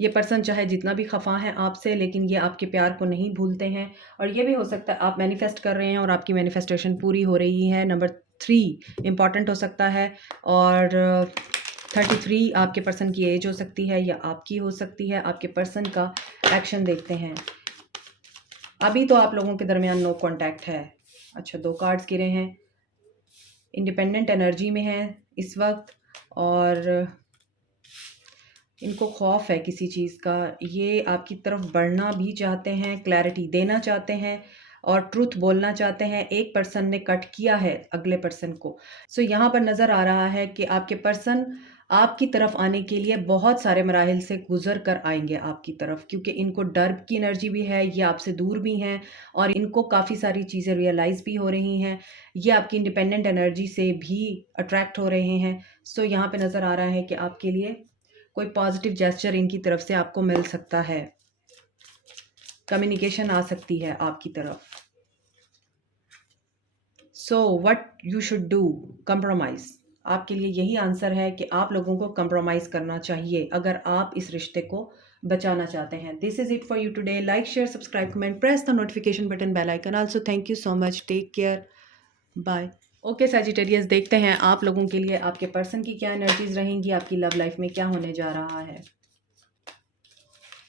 ये पर्सन चाहे जितना भी खफा है आपसे, लेकिन ये आपके प्यार को नहीं भूलते हैं। और ये भी हो सकता है आप मैनिफेस्ट कर रहे हैं और आपकी मैनिफेस्टेशन पूरी हो रही है। नंबर 3 इम्पॉर्टेंट हो सकता है। और 33 आपके पर्सन की एज हो सकती है या आपकी हो सकती है। आपके पर्सन का एक्शन देखते हैं। अभी तो आप लोगों के दरमियान नो कांटेक्ट है। अच्छा, 2 कार्ड्स गिरे हैं। इंडिपेंडेंट एनर्जी में है इस वक्त और इनको खौफ है किसी चीज़ का। ये आपकी तरफ बढ़ना भी चाहते हैं, क्लैरिटी देना चाहते हैं और ट्रुथ बोलना चाहते हैं। एक पर्सन ने कट किया है अगले पर्सन को। सो यहाँ पर नज़र आ रहा है कि आपके पर्सन आपकी तरफ आने के लिए बहुत सारे मराहिल से गुजर कर आएंगे आपकी तरफ, क्योंकि इनको डर की एनर्जी भी है, ये आपसे दूर भी हैं और इनको काफ़ी सारी चीज़ें रियलाइज़ भी हो रही हैं। ये आपकी इंडिपेंडेंट एनर्जी से भी अट्रैक्ट हो रहे हैं। सो यहाँ पे नज़र आ रहा है कि आपके लिए कोई पॉजिटिव जेस्चर इनकी तरफ से आपको मिल सकता है। कम्युनिकेशन आ सकती है आपकी तरफ। So what you should do, compromise. आपके लिए यही आंसर है कि आप लोगों को कंप्रोमाइज करना चाहिए अगर आप इस रिश्ते को बचाना चाहते हैं। This is it for you today. Like, share, subscribe, comment, press the notification button, bell icon also. Thank you so much, take care, bye. Okay Sagittarius, देखते हैं आप लोगों के लिए आपके पर्सन की क्या एनर्जीज रहेंगी, आपकी लव लाइफ में क्या होने जा रहा है।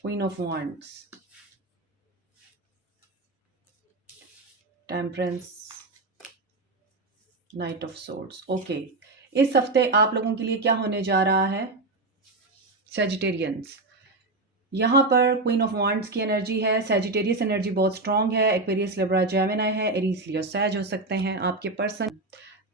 Queen of wands, temperance, night of swords. Okay, इस हफ्ते आप लोगों के लिए क्या होने जा रहा है सैजिटेरियंस। यहाँ पर क्वीन ऑफ वांड्स की एनर्जी है। सैजिटेरियस एनर्जी बहुत स्ट्रांग है। एक्वेरियस, लिब्रा, जेमिनी है। एरीज, लियो, सैज हो सकते हैं आपके पर्सन।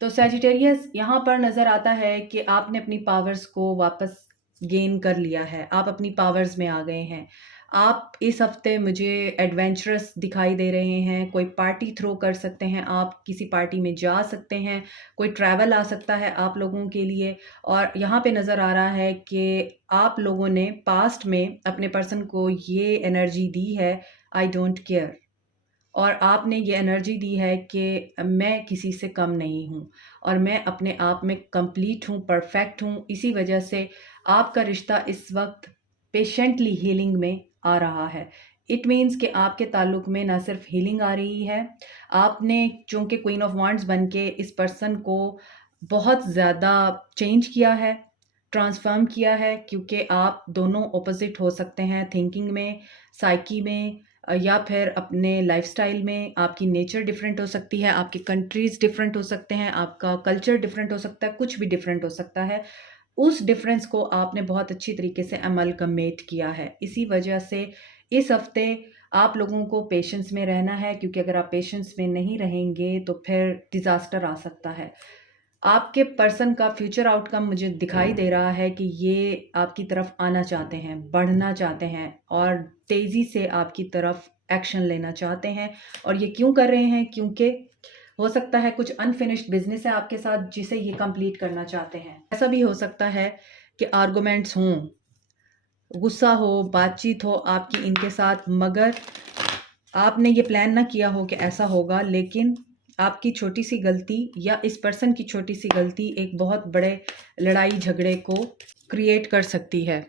तो सैजिटेरियस यहाँ पर नज़र आता है कि आपने अपनी पावर्स को वापस गेन कर लिया है। आप अपनी पावर्स में आ गए हैं। आप इस हफ्ते मुझे एडवेंचरस दिखाई दे रहे हैं। कोई पार्टी थ्रो कर सकते हैं, आप किसी पार्टी में जा सकते हैं, कोई ट्रैवल आ सकता है आप लोगों के लिए। और यहाँ पे नज़र आ रहा है कि आप लोगों ने पास्ट में अपने पर्सन को ये एनर्जी दी है, आई डोंट केयर। और आपने ये एनर्जी दी है कि मैं किसी से कम नहीं हूँ और मैं अपने आप में कंप्लीट हूँ, परफेक्ट हूँ। इसी वजह से आपका रिश्ता इस वक्त पेशेंटली हीलिंग में आ रहा है। इट मीन्स कि आपके ताल्लुक में ना सिर्फ हीलिंग आ रही है, आपने चूँकि क्वीन ऑफ वांड्स बन के इस पर्सन को बहुत ज़्यादा चेंज किया है, ट्रांसफॉर्म किया है, क्योंकि आप दोनों ऑपोजिट हो सकते हैं थिंकिंग में, साइकी में या फिर अपने लाइफस्टाइल में। आपकी नेचर डिफरेंट हो सकती है, आपकी कंट्रीज़ डिफरेंट हो सकते हैं, आपका कल्चर डिफरेंट हो सकता है, कुछ भी डिफरेंट हो सकता है। उस डिफरेंस को आपने बहुत अच्छी तरीके से अमलगमेट किया है। इसी वजह से इस हफ्ते आप लोगों को पेशेंस में रहना है, क्योंकि अगर आप पेशेंस में नहीं रहेंगे तो फिर डिज़ास्टर आ सकता है। आपके पर्सन का फ्यूचर आउटकम मुझे दिखाई दे रहा है कि ये आपकी तरफ आना चाहते हैं, बढ़ना चाहते हैं और तेज़ी से आपकी तरफ एक्शन लेना चाहते हैं। और ये क्यों कर रहे हैं? क्योंकि हो सकता है कुछ अनफिनिश्ड बिजनेस है आपके साथ जिसे ये कंप्लीट करना चाहते हैं। ऐसा भी हो सकता है कि आर्गुमेंट्स हों, गुस्सा हो, बातचीत हो आपकी इनके साथ, मगर आपने ये प्लान ना किया हो कि ऐसा होगा, लेकिन आपकी छोटी सी गलती या इस पर्सन की छोटी सी गलती एक बहुत बड़े लड़ाई झगड़े को क्रिएट कर सकती है।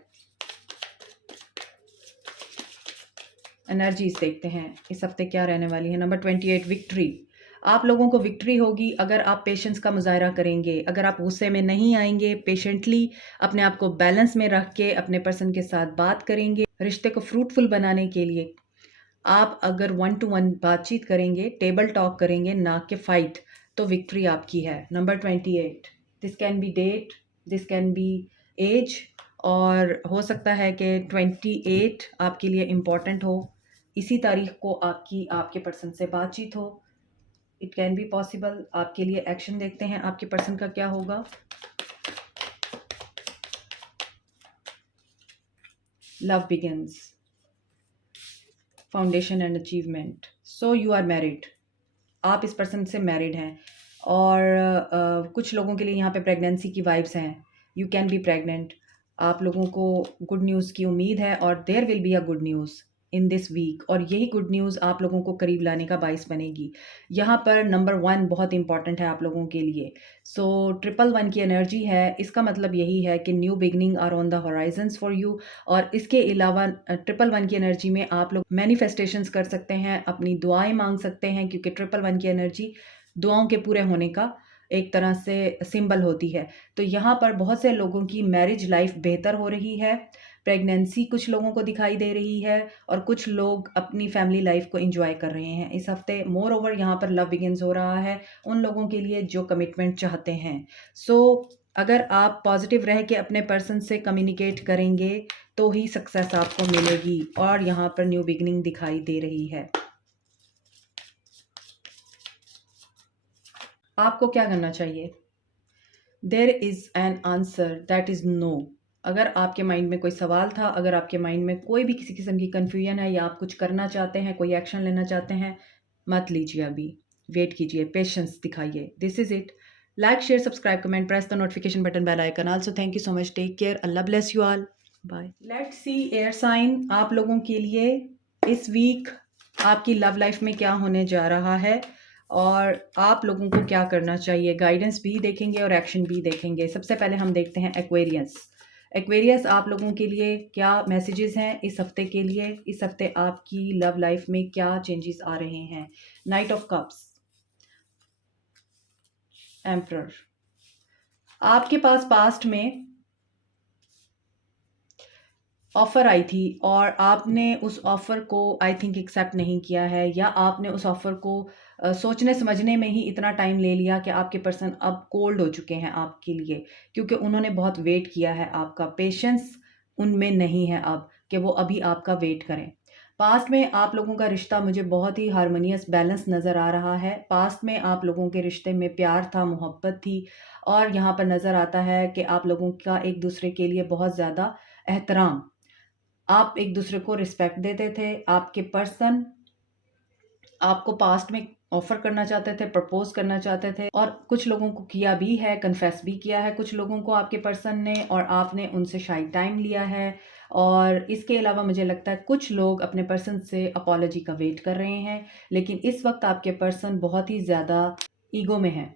एनर्जीज देखते हैं इस हफ्ते क्या रहने वाली है। Number 28, victory. आप लोगों को विक्ट्री होगी अगर आप पेशेंस का मुजाहरा करेंगे, अगर आप गुस्से में नहीं आएंगे, पेशेंटली अपने आप को बैलेंस में रख के अपने पर्सन के साथ बात करेंगे। रिश्ते को फ्रूटफुल बनाने के लिए आप अगर 1 to 1 बातचीत करेंगे, टेबल टॉक करेंगे, ना कि फाइट, तो विक्ट्री आपकी है। Number 28, this can be date, this can be age, और हो सकता है कि 28 आपके लिए इम्पॉर्टेंट हो। इसी तारीख को आपकी आपके पर्सन से बातचीत हो। It can be possible. आपके लिए एक्शन देखते हैं आपके पर्सन का क्या होगा। Love begins, foundation and achievement. So you are married, आप इस पर्सन से मैरिड हैं और कुछ लोगों के लिए यहाँ पे प्रेगनेंसी की वाइब्स हैं। You can be pregnant. आप लोगों को गुड न्यूज़ की उम्मीद है और there will be a good news in this week, और यही गुड न्यूज़ आप लोगों को करीब लाने का बाइस बनेगी। यहाँ पर नंबर 1 बहुत इंपॉर्टेंट है आप लोगों के लिए। सो ट्रिपल 1 की एनर्जी है, इसका मतलब यही है कि new beginning are on the horizons for you. और इसके अलावा ट्रिपल 1 की एनर्जी में आप लोग मैनिफेस्टेशंस कर सकते हैं, अपनी दुआएं मांग सकते हैं, क्योंकि ट्रिपल 1 की एनर्जी दुआओं के पूरे होने का एक तरह से सिंबल होती है। तो यहाँ पर बहुत से लोगों की मैरिज लाइफ बेहतर हो रही है, प्रेगनेंसी कुछ लोगों को दिखाई दे रही है, और कुछ लोग अपनी फैमिली लाइफ को एंजॉय कर रहे हैं इस हफ्ते। मोर ओवर यहाँ पर लव बिगिंस हो रहा है उन लोगों के लिए जो कमिटमेंट चाहते हैं। सो अगर आप पॉजिटिव रह के अपने पर्सन से कम्युनिकेट करेंगे तो ही सक्सेस आपको मिलेगी, और यहाँ पर न्यू बिगिनिंग दिखाई दे रही है। आपको क्या करना चाहिए? There is an answer that is no. अगर आपके माइंड में कोई सवाल था, अगर आपके माइंड में कोई भी किसी किस्म की कन्फ्यूजन है, या आप कुछ करना चाहते हैं, कोई एक्शन लेना चाहते हैं, मत लीजिए अभी, वेट कीजिए, पेशेंस दिखाइए। This is it. Like, share, subscribe, comment, press the notification button, bell icon. Also thank you so much, take care, Allah bless you all, bye. Let's see air sign आप लोगों के लिए इस वीक आपकी लव लाइफ में क्या होने जा रहा है, और आप लोगों को क्या करना चाहिए। गाइडेंस भी देखेंगे और एक्शन भी देखेंगे। सबसे पहले हम देखते हैं एक्वेरियस। एक्वेरियस आप लोगों के लिए क्या मैसेजेस हैं इस हफ्ते के लिए। इस हफ्ते आपकी लव लाइफ में क्या चेंजेस आ रहे हैं। Night of cups, emperor. आपके पास पास्ट में ऑफ़र आई थी और आपने उस ऑफ़र को आई थिंक एक्सेप्ट नहीं किया है, या आपने उस ऑफ़र को सोचने समझने में ही इतना टाइम ले लिया कि आपके पर्सन अब कोल्ड हो चुके हैं आपके लिए, क्योंकि उन्होंने बहुत वेट किया है। आपका पेशेंस उनमें नहीं है अब कि वो अभी आपका वेट करें। पास्ट में आप लोगों का रिश्ता मुझे बहुत ही हारमोनियस बैलेंस नज़र आ रहा है। पास्ट में आप लोगों के रिश्ते में प्यार था, मोहब्बत थी, और यहाँ पर नज़र आता है कि आप लोगों का एक दूसरे के लिए बहुत ज़्यादा एहतराम, आप एक दूसरे को रिस्पेक्ट देते थे। आपके पर्सन आपको पास्ट में ऑफर करना चाहते थे, प्रपोज करना चाहते थे, और कुछ लोगों को किया भी है, कन्फेस भी किया है कुछ लोगों को आपके पर्सन ने, और आपने उनसे शायद टाइम लिया है। और इसके अलावा मुझे लगता है कुछ लोग अपने पर्सन से अपॉलॉजी का वेट कर रहे हैं, लेकिन इस वक्त आपके पर्सन बहुत ही ज़्यादा ईगो में है।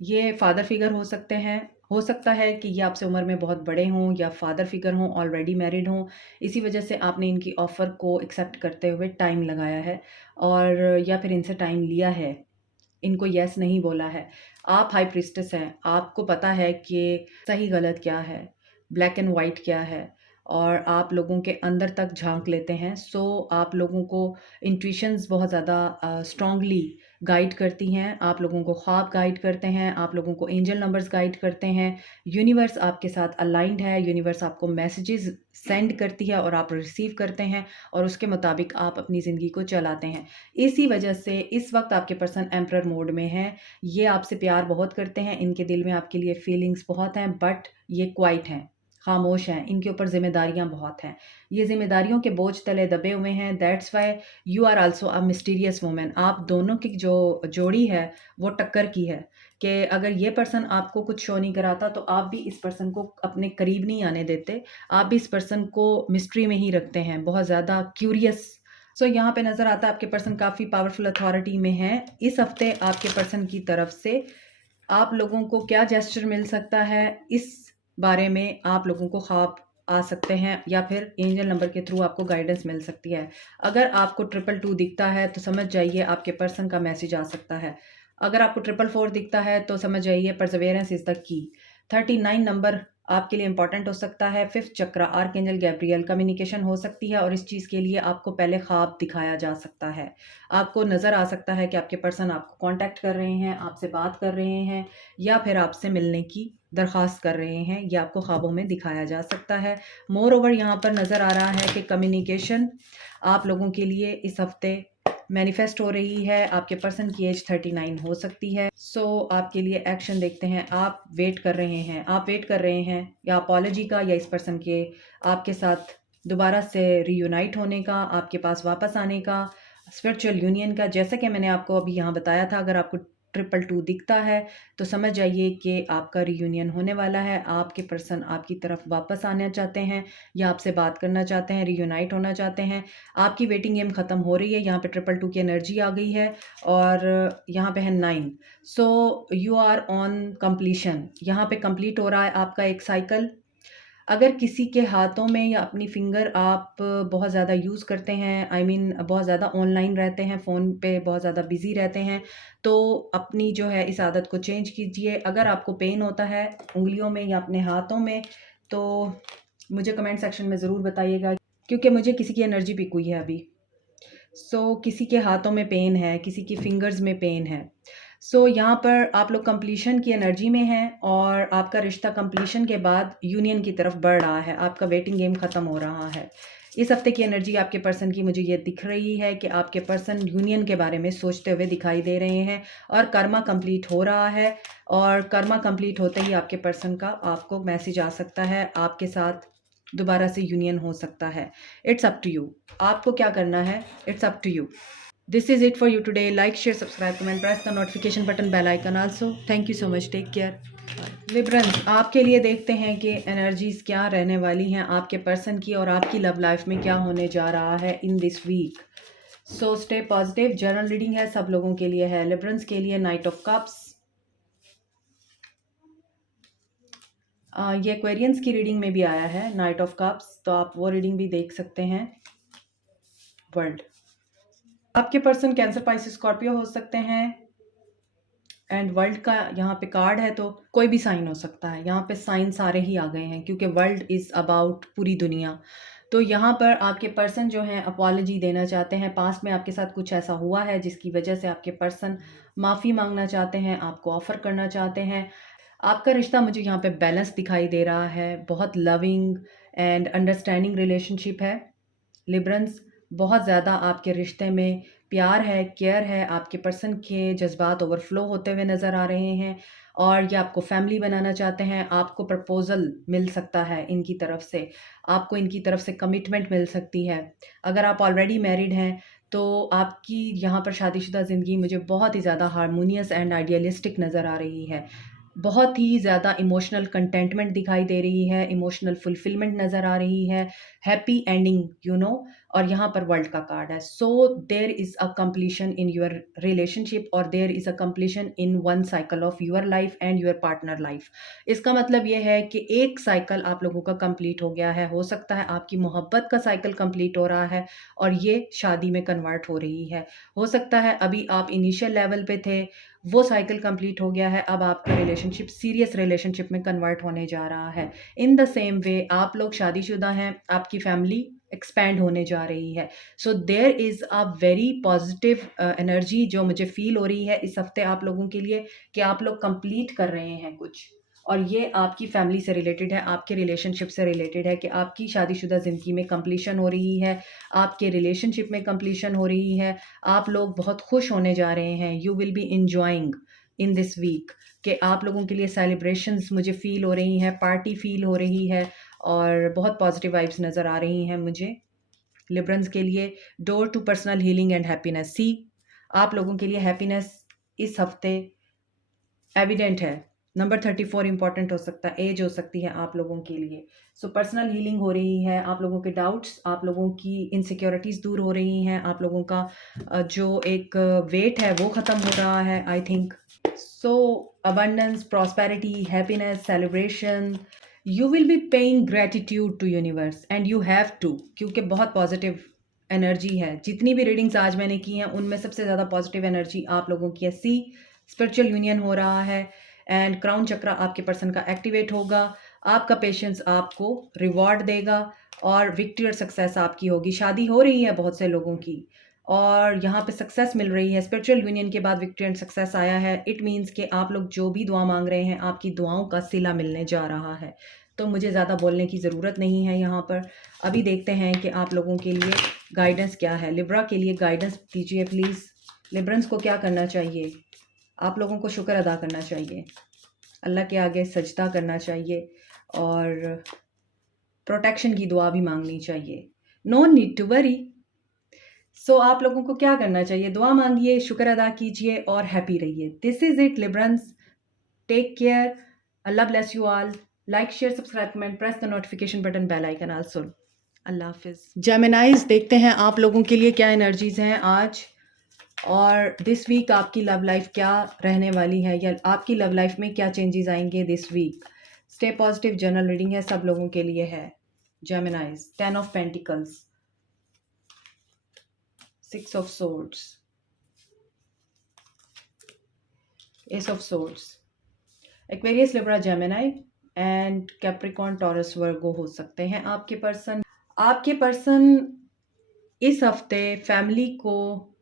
ये फादर फिगर हो सकते हैं, हो सकता है कि ये आपसे उम्र में बहुत बड़े हों, या फादर फिगर हों, ऑलरेडी मैरिड हों। इसी वजह से आपने इनकी ऑफ़र को एक्सेप्ट करते हुए टाइम लगाया है, और या फिर इनसे टाइम लिया है, इनको येस नहीं बोला है। आप हाई प्रीस्टेस हैं, आपको पता है कि सही गलत क्या है, ब्लैक एंड वाइट क्या है, और आप लोगों के अंदर तक झांक लेते हैं। सो आप लोगों को इंट्यूशंस बहुत ज़्यादा स्ट्रांगली गाइड करती हैं, आप लोगों को ख्वाब गाइड करते हैं, आप लोगों को एंजल नंबर्स गाइड करते हैं। यूनिवर्स आपके साथ अलाइंड है, यूनिवर्स आपको मैसेजेस सेंड करती है और आप रिसीव करते हैं, और उसके मुताबिक आप अपनी ज़िंदगी को चलाते हैं। इसी वजह से इस वक्त आपके पर्सन एम्परर मोड में है। ये आपसे प्यार बहुत करते हैं, इनके दिल में आपके लिए फीलिंग्स बहुत हैं, बट ये क्वाइट हैं, खामोश हैं, इनके ऊपर ज़िम्मेदारियाँ बहुत हैं। ये ज़िम्मेदारियों के बोझ तले दबे हुए हैं। That's why you are also a mysterious woman. आप दोनों की जो जोड़ी है वो टक्कर की है, कि अगर ये पर्सन आपको कुछ शो नहीं कराता तो आप भी इस पर्सन को अपने करीब नहीं आने देते। आप भी इस पर्सन को मिस्ट्री में ही रखते हैं, बहुत ज़्यादा क्यूरियस। सो यहाँ पे नज़र आता है आपके पर्सन काफ़ी पावरफुल अथॉरिटी में है। इस हफ्ते आपके पर्सन की तरफ से आप लोगों को क्या जेस्चर मिल सकता है, इस बारे में आप लोगों को ख्वाब आ सकते हैं, या फिर एंजल नंबर के थ्रू आपको गाइडेंस मिल सकती है। अगर आपको 222 दिखता है तो समझ जाइए आपके पर्सन का मैसेज आ सकता है। अगर आपको 444 दिखता है तो समझ जाइए परसेवेरेंस इज़ द की। 39 नंबर आपके लिए इंपॉर्टेंट हो सकता है। 5th चक्र आर्कएंजल गैब्रियल, कम्युनिकेशन हो सकती है, और इस चीज़ के लिए आपको पहले ख्वाब दिखाया जा सकता है। आपको नज़र आ सकता है कि आपके पर्सन आपको कांटेक्ट कर रहे हैं, आपसे बात कर रहे हैं, या फिर आपसे मिलने की दरख्वास्त कर रहे हैं। ये आपको ख्वाबों में दिखाया जा सकता है। मोर ओवर यहाँ पर नज़र आ रहा है कि कम्युनिकेशन आप लोगों के लिए इस हफ्ते मैनिफेस्ट हो रही है। आपके पर्सन की एज 39 हो सकती है। सो आपके लिए एक्शन देखते हैं। आप वेट कर रहे हैं, आप वेट कर रहे हैं या अपॉलॉजी का, या इस पर्सन के आपके साथ दोबारा से रीयूनाइट होने का, आपके पास वापस आने का, स्पिरिचुअल यूनियन का। जैसा कि मैंने आपको अभी यहाँ बताया था, अगर आपको ट्रिपल टू दिखता है तो समझ जाइए कि आपका रियूनियन होने वाला है। आपके पर्सन आपकी तरफ वापस आना चाहते हैं या आपसे बात करना चाहते हैं, रियूनाइट होना चाहते हैं। आपकी वेटिंग गेम ख़त्म हो रही है। यहाँ पे ट्रिपल टू की एनर्जी आ गई है और यहाँ पे है 9। So you are on completion. यहाँ पे कंप्लीट हो रहा है आपका एक साइकिल। अगर किसी के हाथों में या अपनी फिंगर आप बहुत ज़्यादा यूज़ करते हैं, आई मीन बहुत ज़्यादा ऑनलाइन रहते हैं, फ़ोन पे बहुत ज़्यादा बिज़ी रहते हैं, तो अपनी जो है इस आदत को चेंज कीजिए। अगर आपको पेन होता है उंगलियों में या अपने हाथों में तो मुझे कमेंट सेक्शन में ज़रूर बताइएगा, क्योंकि मुझे किसी की एनर्जी पिक हुई है अभी। किसी के हाथों में पेन है, किसी की फिंगर्स में पेन है। यहाँ पर आप लोग कंप्लीशन की एनर्जी में हैं और आपका रिश्ता कंप्लीशन के बाद यूनियन की तरफ बढ़ रहा है। आपका वेटिंग गेम ख़त्म हो रहा है। इस हफ्ते की एनर्जी आपके पर्सन की मुझे ये दिख रही है कि आपके पर्सन यूनियन के बारे में सोचते हुए दिखाई दे रहे हैं और कर्मा कंप्लीट हो रहा है। और कर्मा कंप्लीट होते ही आपके पर्सन का आपको मैसेज आ सकता है, आपके साथ दोबारा से यूनियन हो सकता है। इट्स अप टू यू, आपको क्या करना है, it's up to you. This is it for you today. Like, share, subscribe, comment, press the notification button, bell icon also. Thank you so much. Take care. Librans, आपके लिए देखते हैं कि एनर्जीज क्या रहने वाली हैं आपके पर्सन की और आपकी लव लाइफ में क्या होने जा रहा है in this week. So stay positive. General reading है, सब लोगों के लिए है। लिब्रंस के लिए नाइट ऑफ कप्स। ये एक्वेरियंस की रीडिंग में भी आया है नाइट ऑफ कप्स, तो आप वो रीडिंग भी देख सकते हैं। वर्ल्ड, आपके पर्सन कैंसर, पाइसेस, स्कॉर्पियो हो सकते हैं। एंड वर्ल्ड का यहाँ पे कार्ड है तो कोई भी साइन हो सकता है। यहाँ पे साइन सारे ही आ गए हैं क्योंकि वर्ल्ड इज़ अबाउट पूरी दुनिया। तो यहाँ पर आपके पर्सन जो हैं अपॉलॉजी देना चाहते हैं। पास्ट में आपके साथ कुछ ऐसा हुआ है जिसकी वजह से आपके पर्सन माफ़ी मांगना चाहते हैं, आपको ऑफ़र करना चाहते हैं। आपका रिश्ता मुझे यहाँ पे बैलेंस दिखाई दे रहा है। बहुत लविंग एंड अंडरस्टैंडिंग रिलेशनशिप है। लिब्रंस, बहुत ज़्यादा आपके रिश्ते में प्यार है, केयर है। आपके पर्सन के जज्बात ओवरफ्लो होते हुए नज़र आ रहे हैं और ये आपको फैमिली बनाना चाहते हैं। आपको प्रपोज़ल मिल सकता है इनकी तरफ से, आपको इनकी तरफ से कमिटमेंट मिल सकती है। अगर आप ऑलरेडी मैरिड हैं तो आपकी यहाँ पर शादीशुदा ज़िंदगी मुझे बहुत ही ज़्यादा हार्मोनियस एंड आइडियलिस्टिक नज़र आ रही है। बहुत ही ज़्यादा इमोशनल कंटेंटमेंट दिखाई दे रही है, इमोशनल फुलफिलमेंट नज़र आ रही है, हैप्पी एंडिंग और यहाँ पर वर्ल्ड का कार्ड है। So there is a completion in your relationship और there is a completion in one cycle of your life and your partner life. इसका मतलब ये है कि एक साइकिल आप लोगों का कंप्लीट हो गया है। हो सकता है आपकी मोहब्बत का साइकिल कंप्लीट हो रहा है और ये शादी में कन्वर्ट हो रही है। हो सकता है अभी आप इनिशियल लेवल पे थे, वो साइकिल कंप्लीट हो गया है, अब आपका रिलेशनशिप सीरियस रिलेशनशिप में कन्वर्ट होने जा रहा है। इन द सेम वे आप लोग शादीशुदा हैं, आपकी फैमिली एक्सपैंड होने जा रही है। So there is a very positive energy जो मुझे फील हो रही है इस हफ्ते आप लोगों के लिए कि आप लोग कंप्लीट कर रहे हैं कुछ, और ये आपकी फैमिली से रिलेटेड है, आपके रिलेशनशिप से रिलेटेड है कि आपकी शादीशुदा ज़िंदगी में कंप्लीशन हो रही है, आपके रिलेशनशिप में कंप्लीशन हो रही है। आप लोग बहुत खुश होने जा रहे हैं। You will be enjoying in this week कि आप लोगों के लिए सेलिब्रेशंस मुझे फ़ील हो रही हैं, पार्टी फ़ील हो रही है और बहुत पॉजिटिव वाइब्स नज़र आ रही हैं मुझे। लिब्रंस के लिए door to personal healing and happiness. See, आप लोगों के लिए हैप्पीनेस इस हफ्ते एविडेंट है। नंबर 34 इंपॉर्टेंट हो सकता है, एज हो सकती है आप लोगों के लिए। पर्सनल हीलिंग हो रही है, आप लोगों के डाउट्स, आप लोगों की इनसिक्योरिटीज़ दूर हो रही हैं, आप लोगों का जो एक वेट है वो ख़त्म हो रहा है I think. Abundance, prosperity, happiness, celebration. You will be paying gratitude to universe and you have to, क्योंकि बहुत पॉजिटिव एनर्जी है। जितनी भी रीडिंग्स आज मैंने की हैं उनमें सबसे ज़्यादा पॉजिटिव एनर्जी आप लोगों की है। सी, स्पिरिचुअल यूनियन हो रहा है एंड क्राउन चक्र आपके पर्सन का एक्टिवेट होगा। आपका पेशेंस आपको रिवॉर्ड देगा और विक्ट्री और सक्सेस आपकी होगी। शादी हो रही है बहुत से लोगों की और यहाँ पे सक्सेस मिल रही है। स्पिरिचुअल यूनियन के बाद विक्ट्री एंड सक्सेस आया है। इट मीन्स कि आप लोग जो भी दुआ मांग रहे हैं आपकी दुआओं का सिला मिलने जा रहा है। तो मुझे ज़्यादा बोलने की ज़रूरत नहीं है यहाँ पर। अभी देखते हैं कि आप लोगों के लिए गाइडेंस क्या है। लिब्रा के लिए गाइडेंस दीजिए प्लीज़। लिब्रंस को क्या करना चाहिए? आप लोगों को शुक्र अदा करना चाहिए, अल्लाह के आगे सजदा करना चाहिए और प्रोटेक्शन की दुआ भी मांगनी चाहिए। No need to worry. So आप लोगों को क्या करना चाहिए? दुआ मांगिए, शुक्र अदा कीजिए और हैप्पी रहिए। This is it Librans, take care, Allah bless you all. Like share subscribe comment, press the notification button, bell icon also. अल्लाह हाफिज। जेमिनाइज, देखते हैं आप लोगों के लिए क्या एनर्जीज हैं आज और दिस वीक आपकी लव लाइफ क्या रहने वाली है, या आपकी लव लाइफ में क्या चेंजेस आएंगे this week. Stay positive general reading है, सब लोगों के लिए है। Geminis, 10 of pentacles, 6 of swords, ace of swords, Aquarius, Libra, Gemini and Capricorn, Taurus, Virgo हो सकते हैं आपके पर्सन। आपके पर्सन इस हफ्ते फैमिली को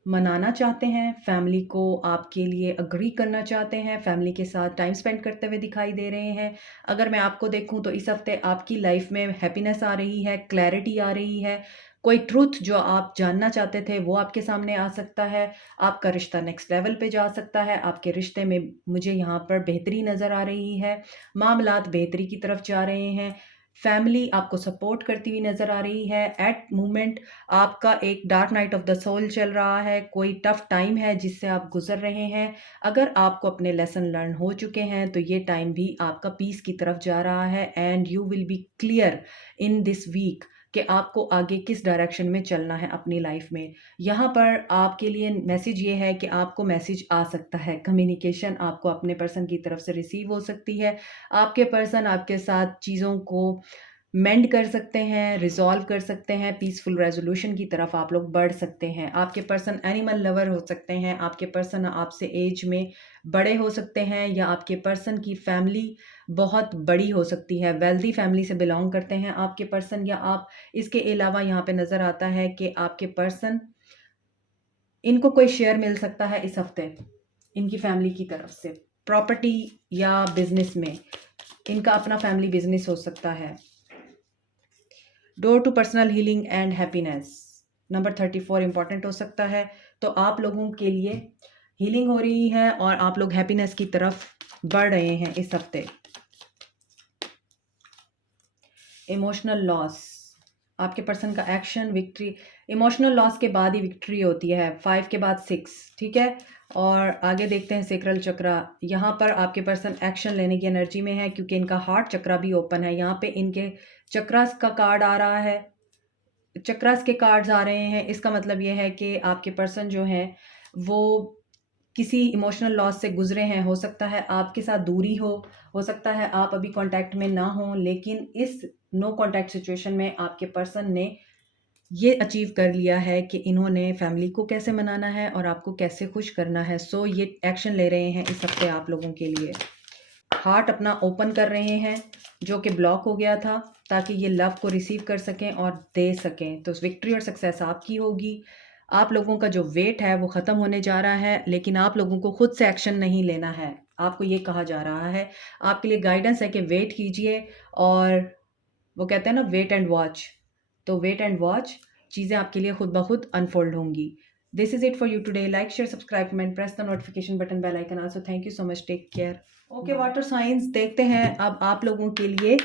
मनाना चाहते हैं, फैमिली को आपके लिए अग्री करना चाहते हैं, फैमिली के साथ टाइम स्पेंड करते हुए दिखाई दे रहे हैं। अगर मैं आपको देखूं तो इस हफ्ते आपकी लाइफ में हैप्पीनेस आ रही है, क्लैरिटी आ रही है, कोई ट्रूथ जो आप जानना चाहते थे वो आपके सामने आ सकता है, आपका रिश्ता नेक्स्ट लेवल पे जा सकता है, आपके रिश्ते में मुझे यहाँ पर बेहतरी नज़र आ रही है, मामलात बेहतरी की तरफ जा रहे हैं, फैमिली आपको सपोर्ट करती हुई नज़र आ रही है। एट मोमेंट आपका एक dark night of the soul चल रहा है, कोई टफ टाइम है जिससे आप गुजर रहे हैं। अगर आपको अपने लेसन लर्न हो चुके हैं तो ये टाइम भी आपका पीस की तरफ जा रहा है and you will be clear in this week कि आपको आगे किस डायरेक्शन में चलना है अपनी लाइफ में। यहाँ पर आपके लिए मैसेज ये है कि आपको मैसेज आ सकता है, कम्युनिकेशन आपको अपने पर्सन की तरफ से रिसीव हो सकती है। आपके पर्सन आपके साथ चीज़ों को मेंड कर सकते हैं, रिजॉल्व कर सकते हैं, पीसफुल रेजोल्यूशन की तरफ आप लोग बढ़ सकते हैं। आपके पर्सन एनिमल लवर हो सकते हैं, आपके पर्सन आपसे एज में बड़े हो सकते हैं, या आपके पर्सन की फैमिली बहुत बड़ी हो सकती है, वेल्दी फैमिली से बिलोंग करते हैं आपके पर्सन, या आप इसके अलावा यहाँ पे नज़र आता है कि आपके पर्सन, इनको कोई शेयर मिल सकता है इस हफ्ते इनकी फैमिली की तरफ से, प्रॉपर्टी या बिजनेस में इनका अपना फैमिली बिजनेस हो सकता है। Door to personal healing and happiness, number 34 important हो सकता है। तो आप लोगों के लिए हीलिंग हो रही है और आप लोग हैप्पीनेस की तरफ बढ़ रहे हैं इस हफ्ते। इमोशनल लॉस, आपके पर्सन का एक्शन, विक्ट्री, इमोशनल लॉस के बाद ही विक्ट्री होती है, 5 के बाद 6, ठीक है। और आगे देखते हैं सेक्रल चक्रा, यहाँ पर आपके पर्सन एक्शन लेने की एनर्जी में है क्योंकि इनका हार्ट चक्रा भी ओपन है। यहाँ पे इनके चक्रास का कार्ड आ रहा है, चक्रास के कार्ड्स आ रहे हैं। इसका मतलब ये है कि आपके पर्सन जो हैं वो किसी इमोशनल लॉस से गुजरे हैं, हो सकता है आपके साथ दूरी हो सकता है आप अभी कांटेक्ट में ना हो, लेकिन इस नो कांटेक्ट सिचुएशन में आपके पर्सन ने ये अचीव कर लिया है कि इन्होंने फैमिली को कैसे मनाना है और आपको कैसे खुश करना है। सो ये एक्शन ले रहे हैं इस हफ्ते आप लोगों के लिए, हार्ट अपना ओपन कर रहे हैं जो कि ब्लॉक हो गया था, ताकि ये लव को रिसीव कर सकें और दे सकें। तो विक्ट्री और सक्सेस आपकी होगी। आप लोगों का जो वेट है वो ख़त्म होने जा रहा है, लेकिन आप लोगों को खुद से एक्शन नहीं लेना है, आपको ये कहा जा रहा है, आपके लिए गाइडेंस है कि वेट कीजिए। और वो कहते हैं ना, वेट एंड वॉच, तो वेट एंड वॉच, चीज़ें आपके लिए खुद ब खुद अनफोल्ड होंगी। This is it for you today. Like share subscribe comment, press the notification button, bell icon also. Thank you so much, take care. Okay water signs, देखते हैं अब आप लोगों के लिए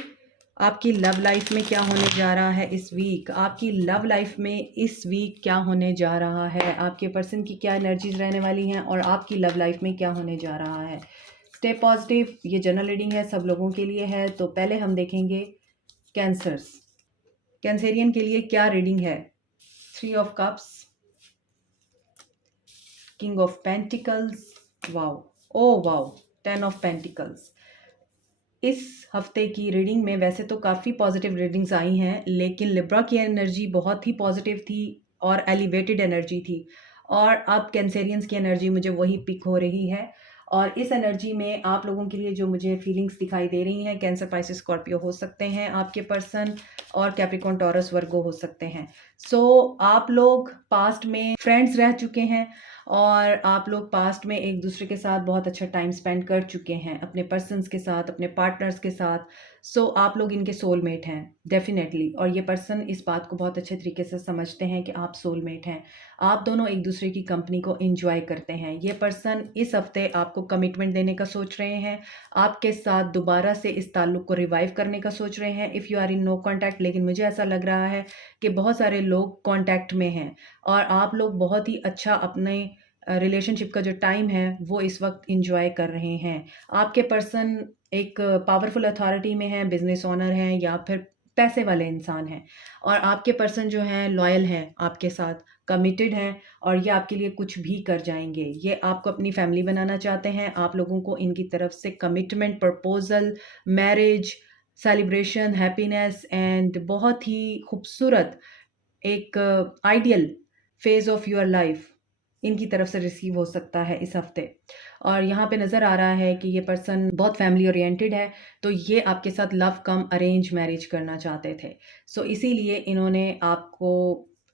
आपकी लव लाइफ में क्या होने जा रहा है इस वीक। आपकी लव लाइफ में इस वीक क्या होने जा रहा है, आपके पर्सन की क्या एनर्जीज रहने वाली हैं और आपकी लव लाइफ में क्या होने जा रहा है। स्टे पॉजिटिव, ये जनरल रीडिंग है, सब लोगों के लिए है। तो पहले हम देखेंगे कैंसर्स, कैंसेरियन के लिए क्या रीडिंग है। 3 of cups, king of pentacles, wow, oh wow, 10 of pentacles. इस हफ्ते की रीडिंग में वैसे तो काफ़ी पॉजिटिव रीडिंग्स आई हैं, लेकिन लिब्रा की एनर्जी बहुत ही पॉजिटिव थी और एलिवेटेड एनर्जी थी, और अब कैंसेरियंस की एनर्जी मुझे वही पिक हो रही है। और इस एनर्जी में आप लोगों के लिए जो मुझे फीलिंग्स दिखाई दे रही हैं, कैंसर, पाइसेस, स्कॉर्पियो हो सकते हैं आपके पर्सन, और कैप्रिकॉर्न, टॉरस, वर्गो हो सकते हैं। सो आप लोग पास्ट में फ्रेंड्स रह चुके हैं और आप लोग पास्ट में एक दूसरे के साथ बहुत अच्छा टाइम स्पेंड कर चुके हैं, अपने पर्सन्स के साथ, अपने पार्टनर्स के साथ। सो आप लोग इनके सोलमेट हैं डेफिनेटली, और ये पर्सन इस बात को बहुत अच्छे तरीके से समझते हैं कि आप सोलमेट हैं। आप दोनों एक दूसरे की कंपनी को एंजॉय करते हैं। ये पर्सन इस हफ्ते आपको कमिटमेंट देने का सोच रहे हैं, आपके साथ दोबारा से इस ताल्लुक को रिवाइव करने का सोच रहे हैं if you are in no contact. लेकिन मुझे ऐसा लग रहा है कि बहुत सारे लोग कॉन्टैक्ट में हैं और आप लोग बहुत ही अच्छा अपने रिलेशनशिप का जो टाइम है वो इस वक्त इंजॉय कर रहे हैं। आपके पर्सन एक पावरफुल अथॉरिटी में हैं, बिजनेस ओनर हैं या फिर पैसे वाले इंसान हैं, और आपके पर्सन जो हैं लॉयल हैं, आपके साथ कमिटेड हैं, और ये आपके लिए कुछ भी कर जाएंगे। ये आपको अपनी फैमिली बनाना चाहते हैं। आप लोगों को इनकी तरफ से commitment, proposal, marriage, celebration, happiness and बहुत ही खूबसूरत एक ideal phase of your life इनकी तरफ से रिसीव हो सकता है इस हफ्ते। और यहाँ पे नज़र आ रहा है कि ये पर्सन बहुत फैमिली ओरिएंटेड है, तो ये आपके साथ लव कम अरेंज मैरिज करना चाहते थे। सो इसीलिए इन्होंने आपको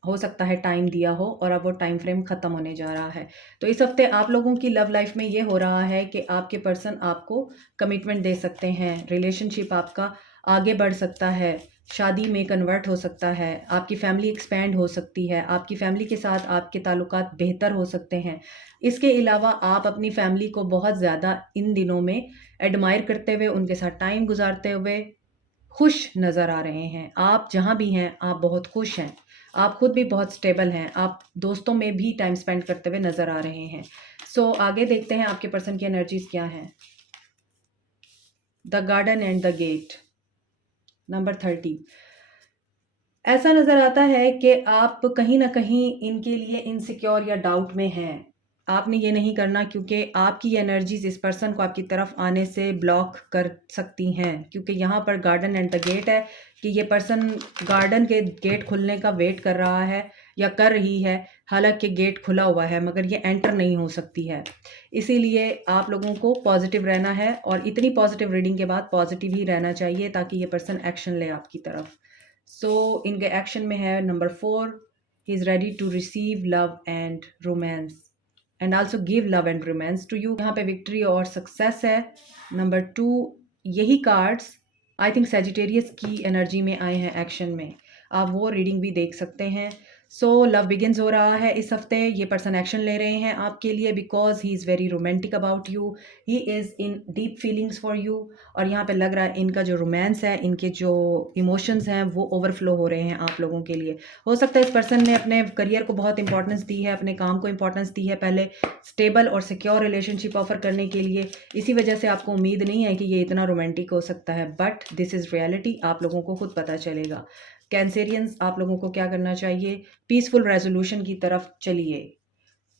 हो सकता है टाइम दिया हो, और अब वो टाइम फ्रेम ख़त्म होने जा रहा है। तो इस हफ्ते आप लोगों की लव लाइफ में ये हो रहा है कि आपके पर्सन आपको कमिटमेंट दे सकते हैं, रिलेशनशिप आपका आगे बढ़ सकता है, शादी में कन्वर्ट हो सकता है, आपकी फैमिली एक्सपेंड हो सकती है, आपकी फैमिली के साथ आपके ताल्लुकात बेहतर हो सकते हैं। इसके अलावा आप अपनी फैमिली को बहुत ज़्यादा इन दिनों में एडमायर करते हुए, उनके साथ टाइम गुजारते हुए खुश नज़र आ रहे हैं। आप जहाँ भी हैं आप बहुत खुश हैं, आप खुद भी बहुत स्टेबल हैं, आप दोस्तों में भी टाइम स्पेंड करते हुए नज़र आ रहे हैं। सो आगे देखते हैं आपके पर्सन की एनर्जीज क्या हैं। The garden and the gate, number 30। ऐसा नज़र आता है कि आप कहीं ना कहीं इनके लिए इनसिक्योर या डाउट में हैं। आपने ये नहीं करना, क्योंकि आपकी एनर्जीज इस पर्सन को आपकी तरफ आने से ब्लॉक कर सकती हैं, क्योंकि यहाँ पर गार्डन एंड द गेट है कि ये पर्सन गार्डन के गेट खुलने का वेट कर रहा है या कर रही है। हालांकि गेट खुला हुआ है मगर ये एंटर नहीं हो सकती है। इसीलिए आप लोगों को पॉजिटिव रहना है, और इतनी पॉजिटिव रीडिंग के बाद पॉजिटिव ही रहना चाहिए ताकि ये पर्सन एक्शन ले आपकी तरफ। सो इनके एक्शन में है number 4, he is ready to receive love and romance and also give love and romance to you. यहाँ पे विक्ट्री और सक्सेस है। नंबर 2, यही कार्ड्स आई थिंक सेजिटेरियस की एनर्जी में आए हैं एक्शन में। आप वो रीडिंग भी देख सकते हैं। सो लव बिगिंस हो रहा है इस हफ्ते। ये पर्सन एक्शन ले रहे हैं आपके लिए because he is very romantic about you, he is in deep feelings for you. और यहाँ पे लग रहा है इनका जो रोमांस है, इनके जो इमोशंस हैं वो ओवरफ्लो हो रहे हैं आप लोगों के लिए। हो सकता है इस पर्सन ने अपने करियर को बहुत इंपॉर्टेंस दी है, अपने काम को इंपॉर्टेंस दी है पहले, स्टेबल और सिक्योर रिलेशनशिप ऑफर करने के लिए। इसी वजह से आपको उम्मीद नहीं है कि ये इतना रोमांटिक हो सकता है, बट दिस इज़ रियलिटी। आप लोगों को खुद पता चलेगा। कैंसेरियंस, आप लोगों को क्या करना चाहिए? पीसफुल रेजोल्यूशन की तरफ चलिए।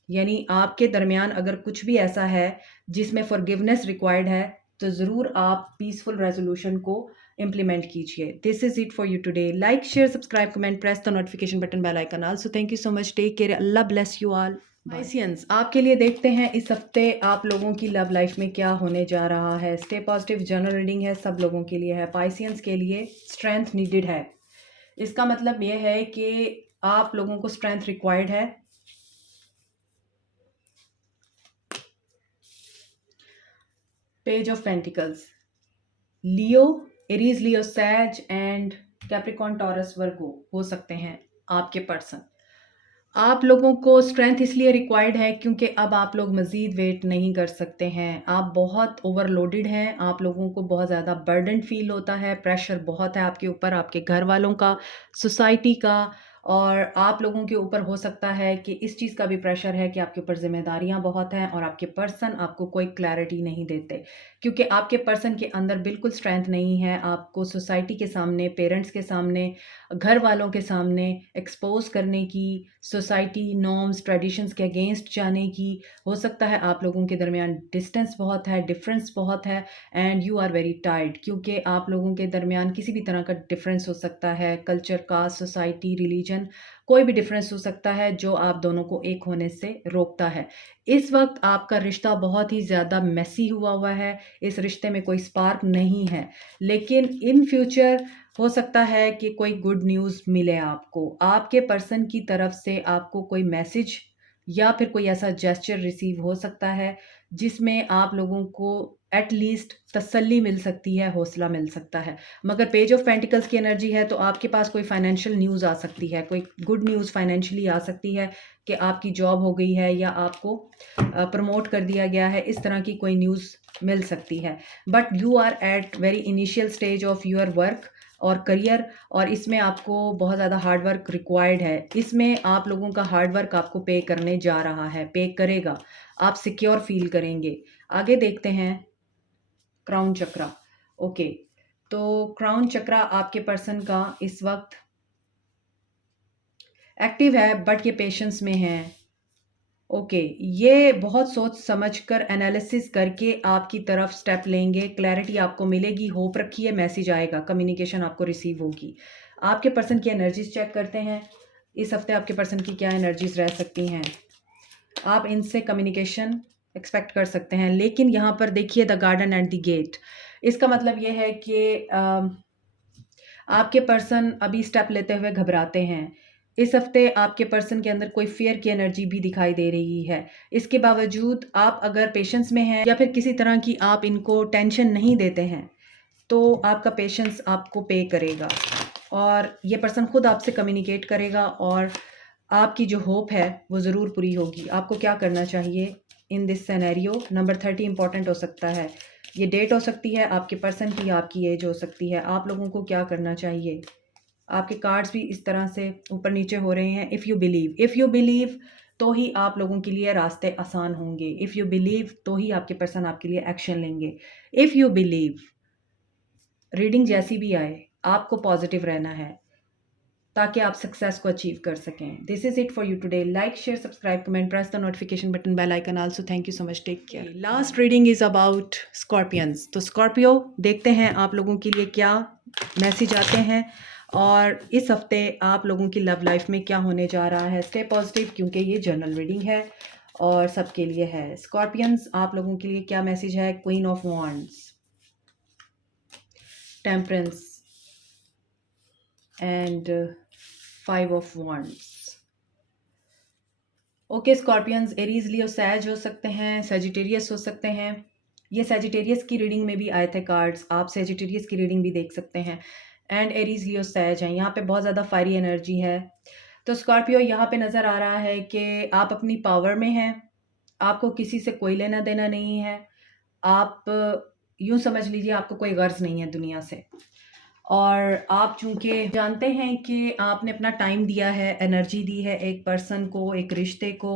यानी आपके दरमियान अगर कुछ भी ऐसा है जिसमें फॉरगिवनेस रिक्वायर्ड है, तो ज़रूर आप पीसफुल रेजोल्यूशन को इम्प्लीमेंट कीजिए। This is it for you today. Like, share, subscribe, comment, press the notification button, bell icon also. Thank you so much, take care, Allah bless you all. Pisceans, आपके लिए देखते हैं इस हफ्ते आप लोगों की लव लाइफ में क्या होने जा रहा है। स्टे पॉजिटिव जनरल रीडिंग है, सब लोगों के लिए है। पाइसियंस के लिए स्ट्रेंथ नीडेड है। इसका मतलब यह है कि आप लोगों को स्ट्रेंथ रिक्वायर्ड है। Page of pentacles, Leo, Aries, Leo, सैज एंड कैप्रिकॉर्न, टॉरस, वर्गो हो सकते हैं आपके पर्सन। आप लोगों को स्ट्रेंथ इसलिए रिक्वायर्ड है क्योंकि अब आप लोग मज़ीद वेट नहीं कर सकते हैं। आप बहुत ओवरलोडेड हैं, आप लोगों को बहुत ज़्यादा बर्डन फील होता है, प्रेशर बहुत है आपके ऊपर, आपके घर वालों का, सोसाइटी का, और आप लोगों के ऊपर हो सकता है कि इस चीज़ का भी प्रेशर है कि आपके ऊपर जिम्मेदारियां बहुत हैं और आपके पर्सन आपको कोई क्लैरिटी नहीं देते, क्योंकि आपके पर्सन के अंदर बिल्कुल स्ट्रेंथ नहीं है आपको सोसाइटी के सामने, पेरेंट्स के सामने, घर वालों के सामने एक्सपोज करने की, सोसाइटी नॉर्म्स ट्रेडिशंस के अगेंस्ट जाने की। हो सकता है आप लोगों के दरमियान डिस्टेंस बहुत है, डिफरेंस बहुत है, and you are very tired, क्योंकि आप लोगों के दरमियान किसी भी तरह का डिफरेंस हो सकता है, कल्चर, कास्ट, सोसाइटी, रिलीजन, कोई भी डिफरेंस हो सकता है जो आप दोनों को एक होने से रोकता है। इस वक्त आपका रिश्ता बहुत ही ज़्यादा मेसी हुआ है, इस रिश्ते में कोई स्पार्क नहीं है, लेकिन इन फ्यूचर हो सकता है कि कोई गुड न्यूज़ मिले आपको, आपके पर्सन की तरफ से आपको कोई मैसेज या फिर कोई ऐसा जेस्चर रिसीव हो सकता है जिसमें आप लोगों को एटलीस्ट तसल्ली मिल सकती है, हौसला मिल सकता है। मगर पेज ऑफ पेंटिकल्स की एनर्जी है तो आपके पास कोई फाइनेंशियल न्यूज़ आ सकती है, कोई गुड न्यूज़ फाइनेंशियली आ सकती है कि आपकी जॉब हो गई है या आपको प्रमोट कर दिया गया है, इस तरह की कोई न्यूज़ मिल सकती है। But you are at very initial stage of your work और करियर, और इसमें आपको बहुत ज़्यादा हार्ड वर्क रिक्वायर्ड है। इसमें आप लोगों का हार्ड वर्क आपको पे करने जा रहा है, पे करेगा, आप सिक्योर फील करेंगे। आगे देखते हैं क्राउन चक्रा। ओके, तो क्राउन चक्रा आपके पर्सन का इस वक्त एक्टिव है बट ये पेशेंस में है। ओके, ये बहुत सोच समझ कर एनालिसिस करके आपकी तरफ स्टेप लेंगे, क्लैरिटी आपको मिलेगी, होप रखिए, मैसेज आएगा, कम्युनिकेशन आपको रिसीव होगी। आपके पर्सन की एनर्जीज चेक करते हैं, इस हफ्ते आपके पर्सन की क्या एनर्जीज रह सकती हैं। आप इनसे कम्युनिकेशन एक्सपेक्ट कर सकते हैं, लेकिन यहाँ पर देखिए the garden and the gate. इसका मतलब ये है कि आपके पर्सन अभी स्टेप लेते हुए घबराते हैं। इस हफ्ते आपके पर्सन के अंदर कोई फियर की एनर्जी भी दिखाई दे रही है। इसके बावजूद आप अगर पेशेंस में हैं या फिर किसी तरह की आप इनको टेंशन नहीं देते हैं, तो आपका पेशेंस आपको पे करेगा और ये पर्सन खुद आपसे कम्युनिकेट करेगा और आपकी जो होप है वो ज़रूर पूरी होगी। आपको क्या करना चाहिए in this scenario? Number 30 important हो सकता है। ये डेट हो सकती है आपके पर्सन की, आपकी एज हो सकती है। आप लोगों को क्या करना चाहिए? आपके कार्ड्स भी इस तरह से ऊपर नीचे हो रहे हैं। इफ़ यू बिलीव तो ही आप लोगों के लिए रास्ते आसान होंगे। इफ़ यू बिलीव तो ही आपके पर्सन आपके लिए एक्शन लेंगे। इफ़ यू बिलीव, रीडिंग जैसी भी आए आपको पॉजिटिव रहना है ताकि आप सक्सेस को अचीव कर सकें। This is it for you today. Like, share, subscribe, comment, press the notification button, bell icon also. Thank you so much, take care. Last reading is about Scorpions. तो स्कॉर्पियो, देखते हैं आप लोगों के लिए क्या मैसेज आते हैं और इस हफ्ते आप लोगों की लव लाइफ में क्या होने जा रहा है। स्टे पॉजिटिव, क्योंकि ये जनरल रीडिंग है और सबके लिए है। स्कॉर्पियंस, आप लोगों के लिए क्या मैसेज है? Queen of wands, temperance and 5 of wands. Okay Scorpions, Aries Leo सैज हो सकते हैं, सेजिटेरियस हो सकते हैं। ये सेजिटेरियस की रीडिंग में भी आए थे कार्ड्स, आप सेजिटेरियस की रीडिंग भी देख सकते हैं। एंड एरीज लियो सैज हैं, यहाँ पे बहुत ज़्यादा फायरी एनर्जी है। तो स्कॉर्पियो, यहाँ पे नज़र आ रहा है कि आप अपनी पावर में हैं, आपको किसी से कोई लेना देना नहीं है। आप यूँ समझ लीजिए आपको कोई गर्ज नहीं है दुनिया से, और आप चूँकि जानते हैं कि आपने अपना टाइम दिया है, एनर्जी दी है एक पर्सन को, एक रिश्ते को,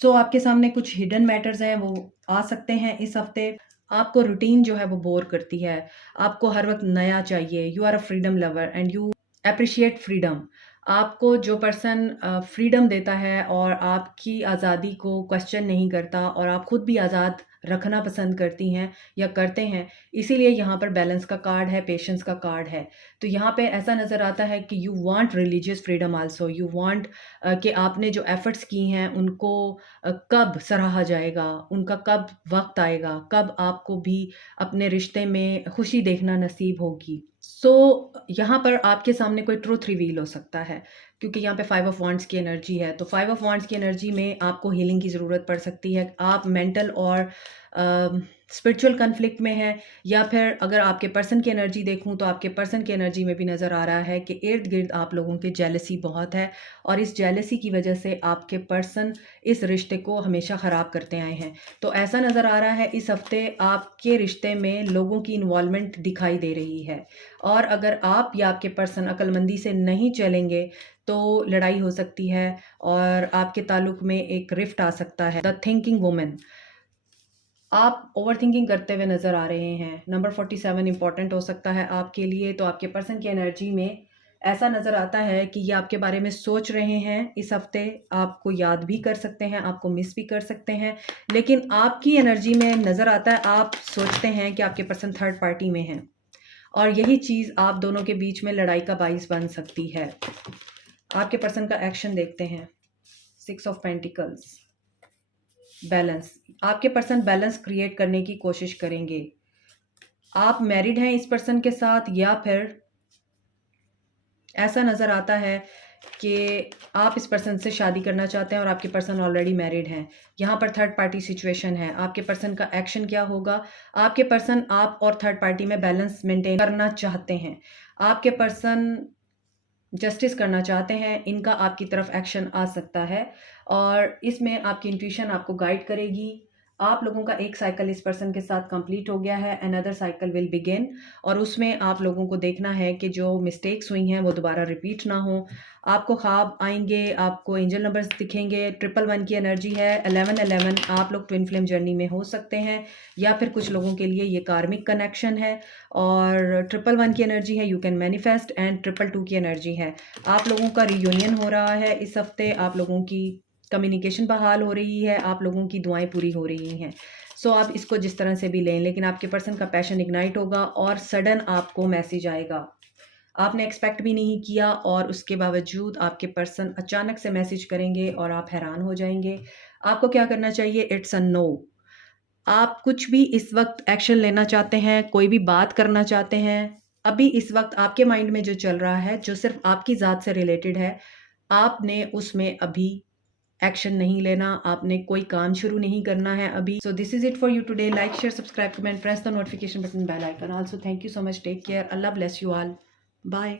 तो आपके सामने कुछ हिडन मैटर्स हैं वो आ सकते हैं इस हफ्ते। आपको रूटीन जो है वो बोर करती है, आपको हर वक्त नया चाहिए। You are a freedom lover and you appreciate freedom. आपको जो पर्सन फ्रीडम देता है और आपकी आज़ादी को क्वेश्चन नहीं करता और आप खुद भी आज़ाद रखना पसंद करती हैं या करते हैं, इसीलिए यहाँ पर बैलेंस का कार्ड है, पेशेंस का कार्ड है। तो यहाँ पे ऐसा नज़र आता है कि you want religious freedom also, you want कि आपने जो एफर्ट्स की हैं उनको कब सराहा जाएगा, उनका कब वक्त आएगा, कब आपको भी अपने रिश्ते में खुशी देखना नसीब होगी। यहाँ पर आपके सामने कोई ट्रुथ रिवील हो सकता है, क्योंकि यहाँ पे 5 ऑफ वांड्स की एनर्जी है। तो 5 ऑफ वांड्स की एनर्जी में आपको हीलिंग की ज़रूरत पड़ सकती है। आप मेंटल और स्पिरिचुअल कन्फ्लिक्ट में हैं, या फिर अगर आपके पर्सन की एनर्जी देखूं तो आपके पर्सन की एनर्जी में भी नज़र आ रहा है कि इर्द गिर्द आप लोगों के जेलसी बहुत है और इस जेलसी की वजह से आपके पर्सन इस रिश्ते को हमेशा ख़राब करते आए हैं। तो ऐसा नज़र आ रहा है इस हफ्ते आपके रिश्ते में लोगों की इन्वॉल्वमेंट दिखाई दे रही है, और अगर आप या आपके पर्सन अक्लमंदी से नहीं चलेंगे तो लड़ाई हो सकती है और आपके ताल्लुक में एक रिफ्ट आ सकता है। द थिंकिंग वुमेन, आप ओवर थिंकिंग करते हुए नज़र आ रहे हैं। नंबर 47 इंपॉर्टेंट हो सकता है आपके लिए। तो आपके पर्सन की एनर्जी में ऐसा नज़र आता है कि ये आपके बारे में सोच रहे हैं इस हफ्ते, आपको याद भी कर सकते हैं, आपको मिस भी कर सकते हैं, लेकिन आपकी एनर्जी में नज़र आता है आप सोचते हैं कि आपके पर्सन थर्ड पार्टी में हैं और यही चीज़ आप दोनों के बीच में लड़ाई का बाइस बन सकती है। आपके पर्सन का एक्शन देखते हैं। 6 ऑफ पेंटिकल्स, बैलेंस। आपके पर्सन बैलेंस क्रिएट करने की कोशिश करेंगे। आप मैरिड हैं इस पर्सन के साथ, या फिर ऐसा नज़र आता है कि आप इस पर्सन से शादी करना चाहते हैं और आपके पर्सन ऑलरेडी मैरिड हैं। यहाँ पर थर्ड पार्टी सिचुएशन है। आपके पर्सन का एक्शन क्या होगा? आपके पर्सन आप और थर्ड पार्टी में बैलेंस मेंटेन करना चाहते हैं। आपके पर्सन जस्टिस करना चाहते हैं। इनका आपकी तरफ एक्शन आ सकता है और इसमें आपकी इंट्यूशन आपको गाइड करेगी। आप लोगों का एक साइकिल इस पर्सन के साथ कंप्लीट हो गया है, अनदर साइकिल विल बिगिन और उसमें आप लोगों को देखना है कि जो मिस्टेक्स हुई हैं वो दोबारा रिपीट ना हो। आपको ख्वाब आएंगे, आपको एंजल नंबर्स दिखेंगे, 111 की एनर्जी है, 1111 आप लोग ट्विन फ्लेम जर्नी में हो सकते हैं या फिर कुछ लोगों के लिए ये कार्मिक कनेक्शन है। और 111 की एनर्जी है यू कैन मैनिफेस्ट एंड 222 की एनर्जी है आप लोगों का रियूनियन हो रहा है इस हफ्ते। आप लोगों की कम्युनिकेशन बहाल हो रही है, आप लोगों की दुआएं पूरी हो रही हैं। सो आप इसको जिस तरह से भी लें, लेकिन आपके पर्सन का पैशन इग्नाइट होगा और सडन आपको मैसेज आएगा। आपने एक्सपेक्ट भी नहीं किया और उसके बावजूद आपके पर्सन अचानक से मैसेज करेंगे और आप हैरान हो जाएंगे। आपको क्या करना चाहिए? It's a no. आप कुछ भी इस वक्त एक्शन लेना चाहते हैं, कोई भी बात करना चाहते हैं, अभी इस वक्त आपके माइंड में जो चल रहा है, जो सिर्फ आपकी ज़ात से रिलेटेड है, आपने उसमें अभी एक्शन नहीं लेना, आपने कोई काम शुरू नहीं करना है अभी। So this is it for you today. Like, share, subscribe, comment, press the notification button, bell icon. Also thank you so much, take care, Allah bless you all, bye.